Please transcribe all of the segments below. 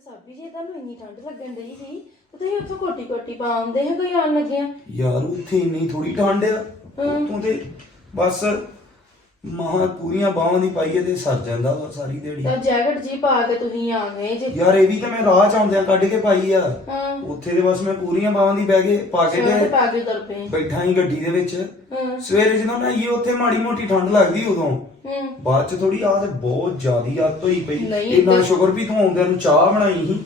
ਤੇ ਸਾਬੀ ਜੀ ਤੁਹਾਨੂੰ ਇੰਨੀ ਠੰਡ ਲੱਗਣ ਡਈ ਸੀ ਤੇ ਤੁਸੀਂ ਉੱਥੋਂ ਕੋਟੀ ਕੋਟੀ ਪਾਉਂਦੇ ਹੋ ਕੋਈ ਆਉਣ ਲੱਗਿਆ? ਯਾਰ ਉੱਥੇ ਇੰਨੀ ਥੋੜੀ ਠੰਡ ਆ। ਉੱਥੋਂ ਤੇ ਬਸ ਮਹਾਂ ਪੂਰੀਆਂ ਬਾਹਾਂ ਦੀ ਪਾਈਏ ਤੇ ਸਰ ਜਾਂਦਾ ਵਾ ਸਾਰੀ ਦਿਹਾੜੀ। ਤਾਂ ਜੈਕਟ ਜੀ ਪਾ ਕੇ ਤੁਸੀਂ ਆ ਗਏ ਜੇ। ਯਾਰ ਇਹ ਵੀ ਤਾਂ ਮੈਂ ਰਾਹ ਚ ਆਉਂਦਿਆਂ ਕੱਢ ਕੇ ਪਾਈ ਆ। ਹਾਂ। ਉੱਥੇ ਤੇ ਬਸ ਮੈਂ ਪੂਰੀਆਂ ਬਾਹਾਂ ਦੀ ਬਹਿ ਕੇ ਪਾ ਕੇ ਤੇ ਪਾ ਕੇ ਤੁਰ ਪਏ। ਬੈਠਾ ਹੀ ਗੱਡੀ ਦੇ ਵਿੱਚ। ਸਵੇਰੇ ਜਦੋਂ ਨਹਾਈਏ ਉੱਥੇ ਮਾੜੀ ਮੋਟੀ ਠੰਡ ਲੱਗਦੀ ਉਦੋਂ। ਬਾਅਦ ਚ ਥੋੜੀ ਆਹ ਤੇ ਬਹੁਤ ਜ਼ਿਆਦੀ ਆਦਤ ਹੋਈ ਪਈ। ਇੰਨਾ ਸ਼ੁਕਰ ਵੀ ਤੂੰ ਆਉਂਦਿਆਂ ਨੂੰ ਚਾਹ ਬਣਾਈ ਸੀ।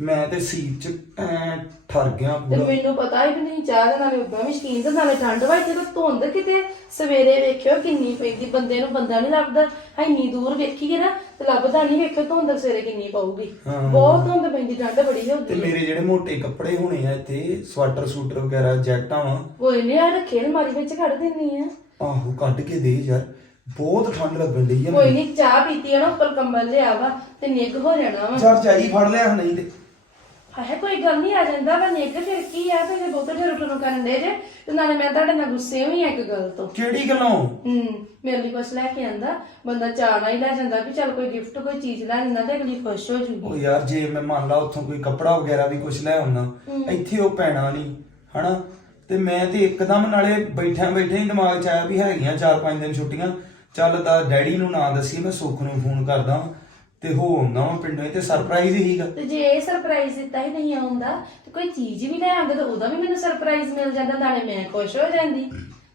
ਮੈਂ ਤੇ ਸੀਟ ਚ ਐ ਠਰ ਗਿਆ ਤੇ ਪੂਰਾ। ਮੈਨੂੰ ਪਤਾ ਹੀ ਵੀ ਨਹੀਂ ਚਾਹ ਦੇ ਨਾਲੇ ਉਦਾਂ ਵੀ ਸ਼ਕੀਨ ਤੇ ਨਾਲੇ ਠੰਡ ਵਾ ਇੱਥੇ ਤਾਂ ਧੁੰਦ ਕਿਤੇ ਸਵੇਰੇ ਵੇਖਿਓ ਕਿੰਨੀ ਪੈਂਦੀ ਬੰਦੇ ਨੂੰ ਬੰਦਾ ਨਹੀਂ ਲੱਭਦਾ। ਇੰਨੀ ਦੂਰ ਵੇਖੀਏ ਨਾ ਤੇ ਲੱਭਦਾ ਨਹੀਂ ਵੇਖਿਓ ਧੁੰਦ ਸਵੇਰੇ ਕਿੰਨੀ ਪਊਗੀ। ਹਾਂ। ਬਹੁਤ ਧੁੰਦ ਪੈਂਦੀ ਠੰਡ ਬੜੀ ਤੇ ਹੁੰਦੀ ਹੈ ਮੇਰੇ ਜਿਹੜੇ ਮੋٹے ਕੱਪੜੇ ਹੋਣੇ ਆ ਇੱਥੇ ਸਵਾਟਰ ਸੂਟਰ ਵਗੈਰਾ ਜੈਕਟਾਂ ਵਾ। ਕੋਈ ਨਹੀਂ ਆ ਰੱਖੇ ਅਲਮਾਰੀ ਵਿੱਚ ਕੱਢ ਦਿੰਨੀ ਆ। ਆਹੋ ਕੱਢ ਕੇ ਦੇ ਯਾਰ। ਬਹੁਤ ਠੰਡ ਲੱਗਣ ਡਈ ਆ ਕੋਈ ਨਹੀਂ ਚਾਹ ਪੀਤੀ ਆ ਨਾ ਉੱਪਰ ਕੰਬਲ ਲਿਆ ਵਾ ਤੇ ਨਿੱਘ ਹੋ ਜਾਣਾ ਵਾ। ਚਾਰ ਚਾਈ ਫੜ ਲਿਆ ਨਹੀਂ ਤੇ ਹੈ ਕੋਈ ਗੱਲ ਨਹੀਂ ਆ ਜਾਂਦਾ ਵਾ ਨਿੱਘ ਫਿਰ ਕੀ ਆ? ਤੇ ਬਹੁਤ ਠਰ ਠਰ ਕਰਨ ਦੇ ਜੇ ਤੇ ਨਾਲੇ ਮੈਂ ਤੁਹਾਡੇ ਨਾਲ ਗੁੱਸੇ ਹੋਈ ਆ ਇੱਕ ਗੱਲ ਤੋਂ। ਕਿਹੜੀ ਗੱਲੋਂ? ਹੂੰ ਮੇਰੇ ਲਈ ਕੁਛ ਲੈ ਕੇ ਆਂਦਾ ਬੰਦਾ ਨਾਲ ਹੀ ਲੈ ਜਾਂਦਾ ਵੀ ਚੱਲ ਕੋਈ ਗਿਫਟ ਕੋਈ ਚੀਜ਼ ਲੈ ਜਾਂਦਾ ਤੇ ਅਗਲੀ ਖੁਸ਼ ਹੋ ਜੂਗੀ। ਉਹ ਯਾਰ ਜੇ ਮੈਂ ਮੰਨ ਲਾ ਉੱਥੋਂ ਕੋਈ ਕੱਪੜਾ ਵਗੈਰਾ ਵੀ ਕੁਝ ਲੈ ਆਉਣਾ ਇੱਥੇ ਉਹ ਪੈਣਾ ਨਹੀਂ ਹਨਾ? ਤੇ ਮੈਂ ਤੇ ਇੱਕਦਮ ਨਾਲੇ ਬੈਠਿਆਂ ਬੈਠੇ ਹੀ ਦਿਮਾਗ 'ਚ ਆਇਆ ਵੀ ਹੈਗੀਆਂ 4-5 ਦਿਨ ਛੁੱਟੀਆਂ। ਚੱਲ ਦਾ ਡੈਡੀ ਨੂੰ ਨਾ ਦੱਸੀ ਮੈਂ ਸੁੱਖ ਨੂੰ ਫੋਨ ਕਰਦਾ ਵਾਂ। ਤੇ ਹੋ ਆਉਂਦਾ ਵਾਂ ਪਿੰਡੋਂ ਹੀ ਤੇ ਸਰਪ੍ਰਾਈਜ਼ ਹੀਗਾ ਤੇ ਜੇ ਇਹ ਸਰਪ੍ਰਾਈਜ਼ ਦਿੱਤਾ ਹੀ ਨਹੀਂ ਆਉਂਦਾ ਤੇ ਕੋਈ ਚੀਜ਼ ਵੀ ਲੈ ਆਉਂਦੇ ਤਾਂ ਉਹਦਾ ਵੀ ਮੈਨੂੰ ਸਰਪ੍ਰਾਈਜ਼ ਮਿਲ ਜਾਂਦਾ ਨਾਲੇ ਮੈਂ ਖੁਸ਼ ਹੋ ਜਾਂਦੀ।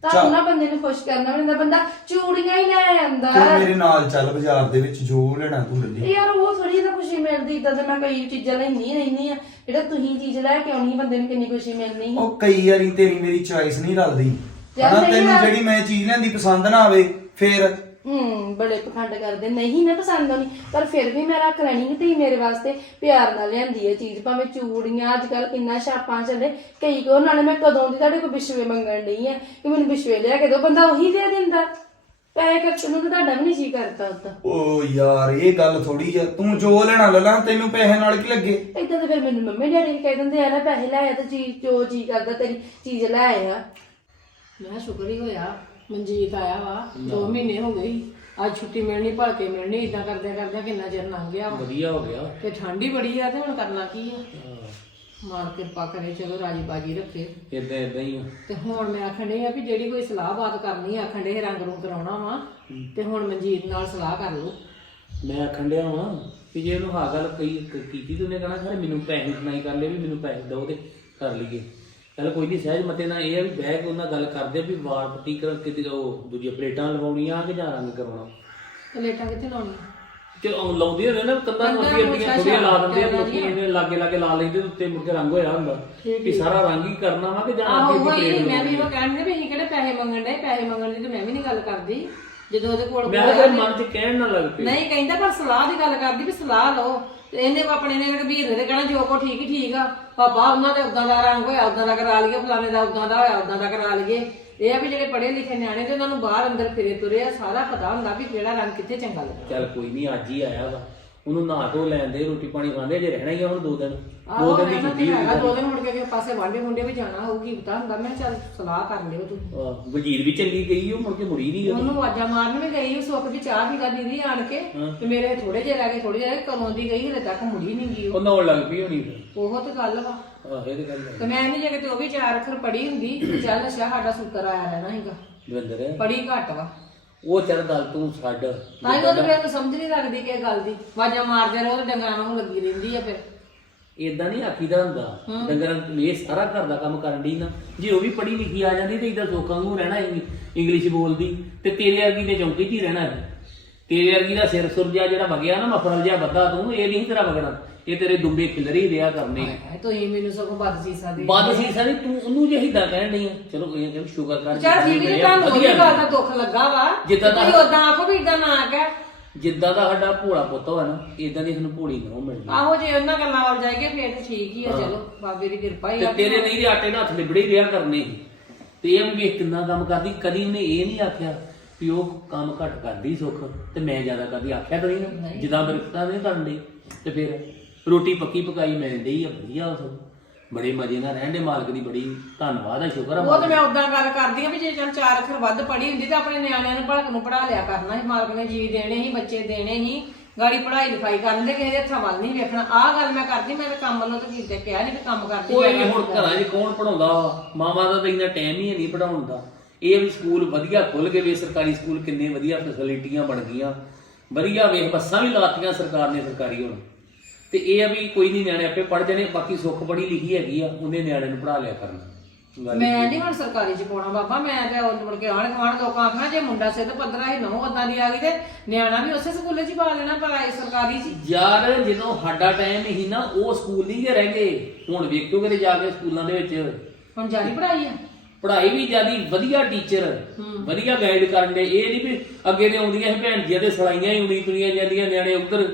ਤਾਂ ਚੱਲ। ਉਹਨਾਂ ਬੰਦੇ ਨੂੰ ਖੁਸ਼ ਕਰਨਾ ਵੀ ਹੁੰਦਾ ਬੰਦਾ ਚੂੜੀਆਂ ਹੀ ਲੈ ਆਉਂਦਾ। ਤੂੰ ਮੇਰੇ ਨਾਲ ਚੱਲ ਬਾਜ਼ਾਰ ਦੇ ਵਿੱਚ ਜੋ ਲੈਣਾ ਤੂੰ ਲੈ ਤੇ ਲਈ ਯਾਰ ਉਹ ਥੋੜੀ ਨਾ ਖੁਸ਼ੀ ਮਿਲਦੀ ਇਦਾਂ ਤੇ ਮੈਂ ਕਈ ਚੀਜ਼ਾਂ ਲੈਣੀ ਰਹਿੰਦੀ ਆ। ਜਿਹੜਾ ਤੁਸੀਂ ਚੀਜ਼ ਲੈ ਕੇ ਆਉਣੀ ਬੰਦੇ ਨੂੰ ਕਿੰਨੀ ਖੁਸ਼ੀ ਮਿਲਣੀ ਉਹ ਕਈ ਵਾਰੀ ਤੇਰੀ ਮੇਰੀ ਚੁਆਇਸ ਨਹੀਂ ਰਲਦੀ। ਯਾਰ ਹਨਾ ਨਹੀਂ ਤੈਨੂੰ ਰਲ- ਜਿਹੜੀ ਮੈਂ ਚੀਜ਼ ਲੈਂਦੀ ਪਸੰਦ ਨਾ ਆਵੇ ਫੇਰ ਹੂੰ ਬੜੇ ਪਖੰਡ ਕਰਦੇ। ਨਹੀਂ ਨਾ ਪਸੰਦ ਆਉਣੀ ਪਰ ਫਿਰ ਵੀ ਮੈਂ ਰੱਖ ਲੈਣੀ ਕਿ ਮੇਰੇ ਵਾਸਤੇ ਪਿਆਰ ਨਾਲ ਲਿਆਂਦੀ ਹੈ ਚੀਜ਼ ਭਾਵੇਂ ਚੂੜੀਆਂ ਅੱਜ ਕੱਲ ਕਿੰਨਾ ਛਾਪਾਂ ਚੱਲੇ। ਕਈ ਕੋ ਨਾਲੇ ਮੈਂ ਕਦੋਂ ਦੀ ਤੁਹਾਡੇ ਕੋਲ ਬਿਸ਼ਵੇ ਮੰਗਣ ਡਈ ਆ ਕਿ ਮੈਨੂੰ ਬਿਸ਼ਵੇ ਲਿਆ ਕੇ ਦਿਓ ਬੰਦਾ ਉਹੀ ਦੇ ਦਿੰਦਾ। ਪੈਸੇ ਖਰਚਣ ਨੂੰ ਤਾਂ ਤੁਹਾਡਾ ਵੀ ਨਹੀਂ ਜੀ ਕਰਦਾ ਉਦਾਂ। ਓ ਯਾਰ ਇਹ ਗੱਲ ਥੋੜੀ ਆ ਤੂੰ ਜੋ ਲੈਣਾ ਲੈ ਲਾ ਤੈਨੂੰ ਪੈਸੇ ਨਾਲ ਕੀ ਲੱਗੇ? ਏਦਾਂ ਤਾਂ ਫਿਰ ਮੈਨੂੰ ਮੰਮੀ ਡੈਡੀ ਵੀ ਕਹਿ ਦਿੰਦੇ ਆ ਨਾ ਪੈਸੇ ਲੈ ਆ ਤੇ ਚੀਜ਼ ਜੋ ਜੀ ਕਰਦਾ ਤੇਰੀ ਚੀਜ਼ ਲੈ ਆ। ਮੈਂ ਕਿਹਾ ਸ਼ੁਕਰ ਹੀ ਹੋਇਆ ਮਨਜੀਤ ਆਇਆ ਵਾ 2 ਮਹੀਨੇ ਹੋ ਗਏ। ਅੱਜ ਛੁੱਟੀ ਮਿਲਣੀ ਭਲ ਕੇ ਮਿਲਣੀ ਇਦਾਂ ਕਰਦੇ ਕਰਦੇ ਕਿੰਨਾ ਚਿਰ ਲੰਘ ਗਿਆ ਵਾ। ਵਧੀਆ ਹੋ ਗਿਆ। ਤੇ ਠੰਡ ਹੀ ਬੜੀ ਆ ਤੇ ਹੁਣ ਕਰਨਾ ਕੀ ਆ? ਮਾਰ ਕਿਰਪਾ ਕਰੇ ਚਲੋ ਰਾਜੀ ਬਾਜੀ ਰੱਖੇ। ਇਦਾਂ ਇਦਾਂ ਹੀ ਆ। ਤੇ ਹੁਣ ਮੈਂ ਆਖਣ ਡਈ ਆ ਵੀ ਜਿਹੜੀ ਕੋਈ ਸਲਾਹ ਬਾਤ ਕਰਨੀ ਆ ਆਖਣ ਦੇ ਰੰਗ ਨੂੰ ਕਰਾਉਣਾ ਵਾ ਤੇ ਹੁਣ ਮਨਜੀਤ ਨਾਲ ਸਲਾਹ ਕਰ ਲਓ। ਮੈਂ ਆਖਣ ਡਿਆ ਵਾਂ ਕਿ ਜੇ ਇਹਨੂੰ ਹਾਂ ਗੱਲ ਕਹੀ ਕ- ਕੀਤੀ ਤੂੰ ਨੇ ਕਹਣਾ ਸਾਰੇ ਮੈਨੂੰ ਪੈਸੇ ਸੁਣਾਈ ਕਰ ਲੈ ਵੀ ਮੈਨੂੰ ਪੈਸੇ ਦਿਓ ਤੇ ਕਰ ਲਈਏ। ਚੱਲ ਕੋਈ ਨਹੀਂ ਸਹਿਜ ਮਤੇ ਨਾਲ ਇਹ ਆ ਵੀ ਬਹਿ ਕੇ ਉਹਨਾਂ ਗੱਲ ਕਰਦੇ ਆ ਵੀ ਵਾਲ ਪੱਟੀ ਕਰ ਕਿਤੇ ਉਹ ਦੂਜੀਆਂ ਪਲੇਟਾਂ ਲਵਾਉਣੀਆਂ ਕਿ ਜਾਂ ਰੰਗ ਕਰਾਉਣਾ। ਪਲੇਟਾਂ ਕਿੱਥੇ ਲਾਉਣੀਆਂ? ਤੇ ਉਹ ਲਾਉਂਦੀ ਹੁੰਦੇ ਨਾ ਨੂੰ ਅੱਡੀਆਂ ਨੂੰ ਅੱਡੀਆਂ ਅੱਛਾ, ਥੋੜੀਆਂ ਲਾ ਦਿੰਦੇ ਆ ਲੋਕੀ ਇਹਨੇ ਲਾਗੇ ਲਾਗੇ ਲਾ ਲੈਂਦੇ ਉੱਤੇ ਮੁੜ ਕੇ ਰੰਗ ਹੋਇਆ ਹੁੰਦਾ। ਕਿ ਸਾਰਾ ਰੰਗ ਹੀ ਕਰਨਾ ਵਾ ਕਿ ਜਾਂ ਆਹੋ ਅੱਗੇ ਪਲੇਟ ਮੈਂ ਵੀ ਉਹ ਕਹਿੰਦੇ ਵੀ ਅਸੀਂ ਕਿਹੜੇ ਪੈਸੇ ਮੰਗਣ ਦੇ ਪੈਸੇ ਮੰਗਣ ਦੀ ਤੇ ਮੈਂ ਵੀ ਨਹੀਂ ਗੱਲ ਕਰਦੀ। ਜਦੋਂ ਉਹਦੇ ਕੋਲ ਮੈਂ ਤਾਂ ਮਨ 'ਚ ਕਹਿਣ ਨਾ ਲੱਗ ਪਈ। ਨਹੀਂ ਕਹਿੰਦਾ ਪਰ ਸਲਾਹ ਦੀ ਗੱਲ ਕਰਦੀ ਵੀ ਸਲਾਹ ਲਓ। ਤੇ ਇਹਨੇ ਕੋ ਆਪਣੇ ਨੇ ਕਬੀਰ ਨੇ ਕਹਿਣਾ ਜੋ ਕੋ ਠੀਕ ਹੀ ਠੀਕ ਆ। ਪਾਪਾ, ਉਹਨਾਂ ਦੇ ਉਦਾਂ ਦਾ ਰੰਗ ਹੋਇਆ ਉਦਾਂ ਦਾ ਕਰਾ ਲਈਏ, ਫਲਾਣੇ ਦਾ ਉਦਾਂ ਦਾ ਹੋਇਆ ਉਦਾਂ ਦਾ ਕਰਾ ਲਈਏ। ਇਹ ਆ ਵੀ ਜਿਹੜੇ ਪੜ੍ਹੇ ਲਿਖੇ ਨਿਆਣੇ ਤੇ ਉਹਨਾਂ ਨੂੰ ਬਾਹਰ ਅੰਦਰ ਫਿਰੇ ਤੁਰੇ ਆ, ਸਾਰਾ ਪਤਾ ਹੁੰਦਾ ਵੀ ਕਿਹੜਾ ਰੰਗ ਕਿੱਥੇ ਚੰਗਾ ਲੱਗਦਾ। ਚੱਲ ਕੋਈ ਨਹੀਂ ਅੱਜ ਹੀ ਆਇਆ ਵਾ। ਉਹਨੂੰ ਨਹਾ ਧੋ ਲੈਣ ਦੇ ਰੋਟੀ ਪਾਣੀ ਖਾਂਦੇ ਜੇ ਰਹਿਣਾ ਹੀ ਆ ਹੁਣ ਦੋ ਦਿਨ। ਦੋ ਦਿਨ ਦੀ ਛੁੱਟੀ ਹੈਗਾ ਦੋ ਦਿਨ ਮੁੜ ਕੇ ਕਿਸੇ ਪਾਸੇ ਵਾਂਡੇ ਮੁੰਡੇ ਵੀ ਜਾਣਾ ਹੋਊਗੀ ਪਤਾ ਹੁੰਦਾ ਮੈਂ ਚੱਲ ਸਲਾਹ ਕਰ ਲਿਓ ਤੂੰ। ਆਹ, ਵਜ਼ੀਰ ਵੀ ਚੰਗੀ ਗਈ ਉਹ ਮੁੜ ਕੇ ਮੁੜੀ ਨਹੀਂ ਉਹਨੂੰ ਆਵਾਜ਼ਾਂ ਮਾਰਨ ਵੀ ਗਈ ਉਹ ਸੁੱਖ ਵੀ ਚਾਹ ਪੀਦਾ ਦੀਦੀ ਆਣ ਕੇ ਤੇ ਮੇਰੇ ਥੋੜੇ ਜਿਹੇ ਰਹਿ ਗਏ ਥੋੜੇ ਜਿਹੇ ਕਦੋਂ ਦੀ ਗਈ ਹਲੇ ਤੱਕ ਮੁੜੀ ਨਹੀਂ ਗਈ ਉਹ। ਨੌਣ ਲੱਗ ਪਈ ਹੋਣੀ ਫਿਰ। ਉਹ ਤੇ ਗੱਲ ਵਾ। ਆਹ ਇਹ ਤੇ ਗੱਲ ਹੈ। ਤੇ ਮੈਂ ਨਹੀਂ ਜੇ ਕਿਤੇ ਉਹ ਵੀ ਚਾਰ ਅੱਖਰ ਪੜੀ ਹੁੰਦੀ ਚੱਲ ਅੱਛਾ ਸਾਡਾ ਸੁੱਕਰ ਆਇਆ ਰਹਿਣਾ ਸੀਗਾ। ਦਵਿੰਦਰ। ਪੜੀ ਘੱਟ ਵਾ। ਉਹ ਚੱਲ ਗੱਲ ਤੂੰ ਛੱਡ। ਤਾਂ ਹੀ ਉਹ ਤੇ ਫਿਰ ਸਮਝ ਨਹੀਂ ਲੱਗਦੀ ਕਿ ਗੱਲ ਦੀ। ਆਵਾਜ਼ਾਂ ਮਾਰਦੇ ਰਹੋ ਤੇ ਡੰਗਰਾਂ ਨੂੰ ਲੱਗੀ ਰਹਿੰਦੀ ਆ ਫਿਰ। ਇਦਾਂ ਨਹੀਂ ਆਖੀਦਾ ਹੁੰਦਾ। ਡੰਗਰਾਂ ਨੂੰ ਇਹ ਸਾਰਾ ਘਰ ਦਾ ਕੰਮ ਕਰਨ ਦੀ ਨਾ। ਜੇ ਉਹ ਵੀ ਪੜ੍ਹੀ ਲਿਖੀ ਆ ਜਾਂਦੀ ਤੇ ਇਦਾਂ ਸੋਕਾਂ ਨੂੰ ਰਹਿਣਾ ਹੀ ਇੰਗਲਿਸ਼ ਬੋਲਦੀ। ਤੇ ਤੇਰੇ ਵਰਗੀ ਦੇ ਚੌਂਕੀ 'ਚ ਹੀ ਰਹਿਣਾ ਤੇਰੇ ਵਰਗੀ ਦਾ ਸਿਰ ਸੁਰ ਜਿਹਾ ਜਿਹੜਾ ਵਗਿਆ ਨਾ ਮਫਰਲ ਜਿਹਾ ਬੱਦਾ ਤੂੰ ਇਹ ਨਹੀਂ ਤੇਰਾ ਵਗਣਾ। ਇਹ ਤੇਰੇ ਦੁੰਬੇ ਖਿਲਰੀ ਰਿਆ ਕਰਨੇ। ਐ ਤੁਸੀਂ ਮੈਨੂੰ ਸਗੋਂ ਵੱਧ ਸੀਸਾ ਦੇ। ਬਾਦ ਸੀ ਸਾਰੀ ਤੂੰ ਉਹਨੂੰ ਜੇ ਹਿੱਦਾਂ ਕਹਿਣ ਨਹੀਂ ਚਲੋ ਇਹ ਕਿ ਸ਼ੁਕਰ ਕਰ ਚੱਲ ਠੀਕ ਹੈ ਤੁਹਾਨੂੰ ਉਹਦੀ ਗੱਲ ਦਾ ਦੁੱਖ ਲੱਗਾ ਵਾ ਜਿੱਦਾਂ ਦਾ- ਤੁਸੀਂ ਉਦਾਂ ਆਖੋ ਵੀ ਇਦਾਂ ਨਾ ਕਹਿ। ਜਿੱਦਾਂ ਦਾ ਸਾਡਾ ਭੋਲਾ ਪੁੱਤ ਹੋਇਆ ਨਾ ਇਦਾਂ ਦੀ ਸਾਨੂੰ ਭੋਲੀ ਨਾ ਮਿਲਣੀ ਆਹੋ ਜੇ ਉਹਨਾਂ ਗੱਲਾਂ ਵੱਲ ਜਾਈਏ ਫਿਰ ਤੇ ਠੀਕ ਹੀ ਆ ਚਲੋ ਬਾਬੇ ਦੀ ਕਿਰਪਾ ਹੀ ਤੇ ਆ ਤੇਰੇ ਨਹੀਂ ਦੇ ਆਟੇ ਨਾਲ ਹੱਥ ਲਿਬੜੇ ਰਿਹਾ ਕਰਨੇ। ਸੀ। ਤੇ ਇਹ ਵੀ ਕਿੰਨਾ ਕੰਮ ਕਰਦੀ। ਕਦੀ ਉਹਨੇ ਇਹ ਨਹੀਂ ਆਖਿਆ ਵੀ ਉਹ ਕੰਮ ਘੱਟ ਕਰਦੀ ਸੁੱਖ ਤੇ ਮੈਂ ਜ਼ਿਆਦਾ ਕਰਦੀ। ਆਖਿਆ ਤਾਂ ਨਹੀਂ। ਨਾ ਜਿੱਦਾਂ ਮੇਰੇ ਪਿਤਾ ਨੇ ਕਰਨ ਦੀ ਤੇ ਫਿਰ ਰੋਟੀ ਪੱਕੀ ਪਕਾਈ ਮਿਲ ਡਈ ਆ ਵਧੀਆ ਉਸ ਬੜੇ ਮਜ਼ੇ ਨਾਲ ਰਹਿਣ ਦੇ ਮਾਲਕ ਦੀ ਬੜੀ ਧੰਨਵਾਦ ਹੈ ਸ਼ੁਕਰ ਆ ਉਹ ਤੇ ਮੈਂ ਉਦਾਂ ਗੱਲ ਕਰਦੀ ਆ ਵੀ ਜੇ ਚੱਲ ਚਾਰ ਅੱਖਰ ਵੱਧ ਪੜੀ ਹੁੰਦੀ ਤਾਂ ਆਪਣੇ ਨਿਆਣਿਆਂ ਨੂੰ ਭਲਕ ਨੂੰ ਪੜਾ ਲਿਆ ਕਰਨਾ ਸੀ ਮਾਲਕ ਨੇ ਜੀ ਦੇਣੇ ਸੀ ਬੱਚੇ ਦੇਣੇ ਸੀ ਗਾੜੀ ਪੜ੍ਹਾਈ ਲਿਖਾਈ ਕਰਨ ਦੇ ਕਿਸੇ ਦੇ ਹੱਥਾਂ ਵੱਲ ਨਹੀਂ ਵੇਖਣਾ। ਆਹ ਗੱਲ ਮੈਂ ਕਰਦੀ ਮੈਂ ਤਾਂ ਕੰਮ ਵੱਲੋਂ ਤਾਂ ਕੀਤੇ ਕਿਹਾ ਨਹੀਂ ਕਿ ਕੰਮ ਕਰਦੀ ਕੋਈ ਨਹੀਂ ਹੁਣ ਘਰਾਂ 'ਚ ਕੌਣ ਪੜਾਉਂਦਾ ਮਾਵਾਂ ਦਾ ਤਾਂ ਇੰਨਾ ਟਾਈਮ ਹੀ ਨਹੀਂ ਪੜਾਉਣ ਦਾ। ਇਹ ਵੀ ਸਕੂਲ ਵਧੀਆ ਖੁੱਲ ਗਏ ਵੇ ਸਰਕਾਰੀ ਸਕੂਲ ਕਿੰਨੇ ਵਧੀਆ ਫੈਸਿਲਿਟੀਆਂ ਬਣ ਗਈਆਂ। ਵਧੀਆ ਵੇਖ ਬੱਸਾਂ ਵੀ ਲਾਤੀਆਂ ਸਰਕਾਰ ਨੇ ਸਰਕਾਰੀ ਹੁਣ। ਤੇ ਇਹ ਆ ਵੀ ਕੋਈ ਨਹੀਂ ਨਿਆਣੇ ਆਪੇ ਪੜ ਜਾਣੇ ਬਾਕੀ ਸੁੱਖ ਪੜੀ ਲਿਖੀ ਹੈਗੀ ਆ ਉਹਨੇ ਨਿਆਣੇ ਨੂੰ ਪੜਾ ਲਿਆ ਕਰਨਾ। ਗੱਲ ਮੈਂ ਨਹੀਂ ਹੁਣ ਸਰਕਾਰੀ ਚ ਪਾਉਣਾ ਬਾਬਾ ਮੈਂ ਤੇ ਉਹ ਮੁੜ ਕੇ ਆਣ ਗਵਾਣ ਲੋਕਾਂ ਆਖਣਾ ਜੇ ਮੁੰਡਾ ਸਿੱਧ ਪੱਧਰਾ ਹੀ ਨਹੁੰ ਉਦਾਂ ਦੀ ਆ ਗਈ ਤੇ ਨਿਆਣਾ ਵੀ ਉਸੇ ਸਕੂਲੇ ਚ ਹੀ ਪਾ ਲੈਣਾ ਪਰ ਇਹ ਸਰਕਾਰੀ ਚ। ਯਾਰ ਜਦੋਂ ਸਾਡਾ ਟਾਈਮ ਹੀ ਨਾ ਉਹ ਸਕੂਲ ਨਹੀਂ ਗਏ ਰਹਿ ਗਏ ਹੁਣ ਵੇਖੋ ਕਿਤੇ ਜਾ ਕੇ ਸਕੂਲਾਂ ਦੇ ਵਿੱਚ। ਹੁਣ ਜਾਰੀ ਪੜਾਈ ਆ। ਪੜ੍ਹਾਈ ਵੀ ਜਿਆਦੀ ਵਧੀਆ ਟੀਚਰ ਵਧੀਆ ਗਾਈਡ ਕਰਨ ਦੇ ਇਹ ਨਹੀਂ ਵੀ ਅੱਗੇ ਤੇ ਆਉਂਦੀਆਂ ਸੀ ਭੈਣ ਜੀਆਂ ਤੇ ਸਲਾਈਆਂ ਹੀ ਤੁਰੀਆਂ ਜਾਂਦੀਆਂ ਨਿਆਣੇ ਉਧਰ।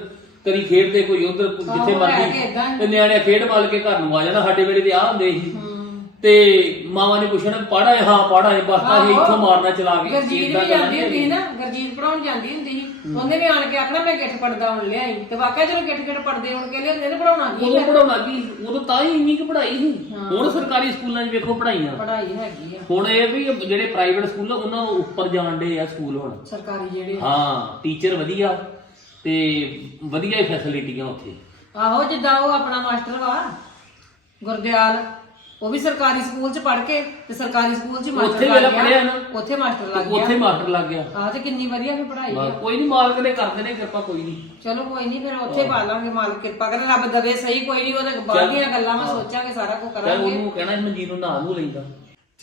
ਕਦੀ ਖੇਡਦੇ ਕੋਈ ਉਧਰ ਜਿੱਥੇ ਆਹੋ, ਹੈ ਮਰਜ਼ੀ ਕਿ ਏਦਾਂ ਹੀ। ਤੇ ਨਿਆਣੇ ਖੇਡ ਮਲ ਕੇ ਘਰ ਨੂੰ ਆ ਜਾਣਾ ਸਾਡੇ ਵੇਲੇ ਤੇ ਆ ਹੁੰਦੇ ਸੀ। ਤੇ ਮਾਵਾਂ ਨੇ ਪੁੱਛਣਾ ਪੜ੍ਹਾ ਹਾਂ ਪੜ੍ਹਾ ਹੈ ਬਸ ਤਾਂ ਇਹ ਇੱਥੋਂ ਮਾਰਨਾ ਚਲਾ ਕੇ ਗਰਜੀਤ ਵੀ ਜਾਂਦੀ ਹੁੰਦੀ ਸੀ ਨਾ ਗਰਜੀਤ ਪੜਾਉਣ ਜਾਂਦੀ ਹੁੰਦੀ ਸੀ। ਉਹਨੇ ਵੀ ਆਣ ਕੇ ਆਖਣਾ ਮੈਂ ਗਿੱਠ ਪੜਦਾ ਹੁਣ ਲਿਆਈ। ਤੇ ਵਾਕਿਆ ਚਲੋ ਗਿੱਠ ਗਿੱਠ ਪੜਦੇ ਹੁਣ ਕੇ ਲਿਆਉਂਦੇ ਨੇ ਪੜਾਉਣਾ ਕੀ ਉਦੋਂ ਪੜਾਉਣਾ ਕੀ? ਉਦੋਂ ਤਾਂ ਹੀ ਇੰਨੀ ਕੁ ਪੜ੍ਹਾਈ ਸੀ। ਹੁਣ ਸਰਕਾਰੀ ਸਕੂਲਾਂ 'ਚ ਵੇਖੋ ਪੜ੍ਹਾਈਆਂ। ਪੜਾਈ ਹੈਗੀ ਆ। ਹੁਣ ਇਹ ਵੀ ਜਿਹੜੇ ਪ੍ਰਾਈਵੇਟ ਸਕੂਲ ਆ ਉਹਨਾਂ ਨੂੰ ਉੱਪਰ ਜਾਣ ਦੇ ਆ ਸਕੂਲ ਹੁਣ। ਸਰਕਾਰੀ ਜਿਹੜੇ ਹਾਂ ਟੀਚਰ ਵਧੀਆ। ਤੇ ਵਧੀਆ ਹੀ ਫੈਸਿਲਿਟੀਆਂ ਉੱਥੇ। ਆਹੋ ਜਿੱਦਾਂ ਉਹ ਆਪਣਾ ਮਾਸਟਰ ਵਾ ਗੁਰਦਿਆਲ ਉਹ ਵੀ ਸਰਕਾਰੀ ਸਕੂਲ ਚ ਪੜ ਕੇ ਤੇ ਸਰਕਾਰੀ ਸਕੂਲ ਚ ਹੀ ਮਾਸਟਰ ਉੱਥੇ ਲੱਗ ਗਿਆ। ਪੜ੍ਹਿਆ ਨਾ। ਉੱਥੇ ਮਾਸਟਰ ਲੱਗ ਗਿਆ। ਉੱਥੇ ਮਾਸਟਰ ਲੱਗ ਗਿਆ। ਆਹ ਤੇ ਕਿੰਨੀ ਵਧੀਆ ਫਿਰ ਪੜਾਈ ਆ। ਕੋਈ ਨਹੀਂ ਮਾਲਕ ਨੇ ਕਰਦੇ ਨੇ ਕਿਰਪਾ ਕੋਈ ਨਹੀਂ ਚਲੋ ਕੋਈ ਨਹੀਂ ਫਿਰ ਉੱਥੇ ਪਾ ਲਾਂਗੇ ਮਾਲਕ ਕਿਰਪਾ ਕਰੇ ਰੱਬ ਦਵੇ ਸਹੀ ਕੋਈ ਨਹੀਂ ਉਹਦੇ ਬਾਅਦ ਦੀਆਂ ਗੱਲਾਂ ਮੈਂ ਸੋਚਾਂਗੇ ਸਾਰਾ ਕੁਝ ਚੱਲ ਕਰਾਂਗੇ। ਉਹਨੂੰ ਕਹਿਣਾ ਸੀ ਮਨਜੀਤ ਨੂੰ ਨਹਾ ਨੂੰ ਲੈਂਦਾ।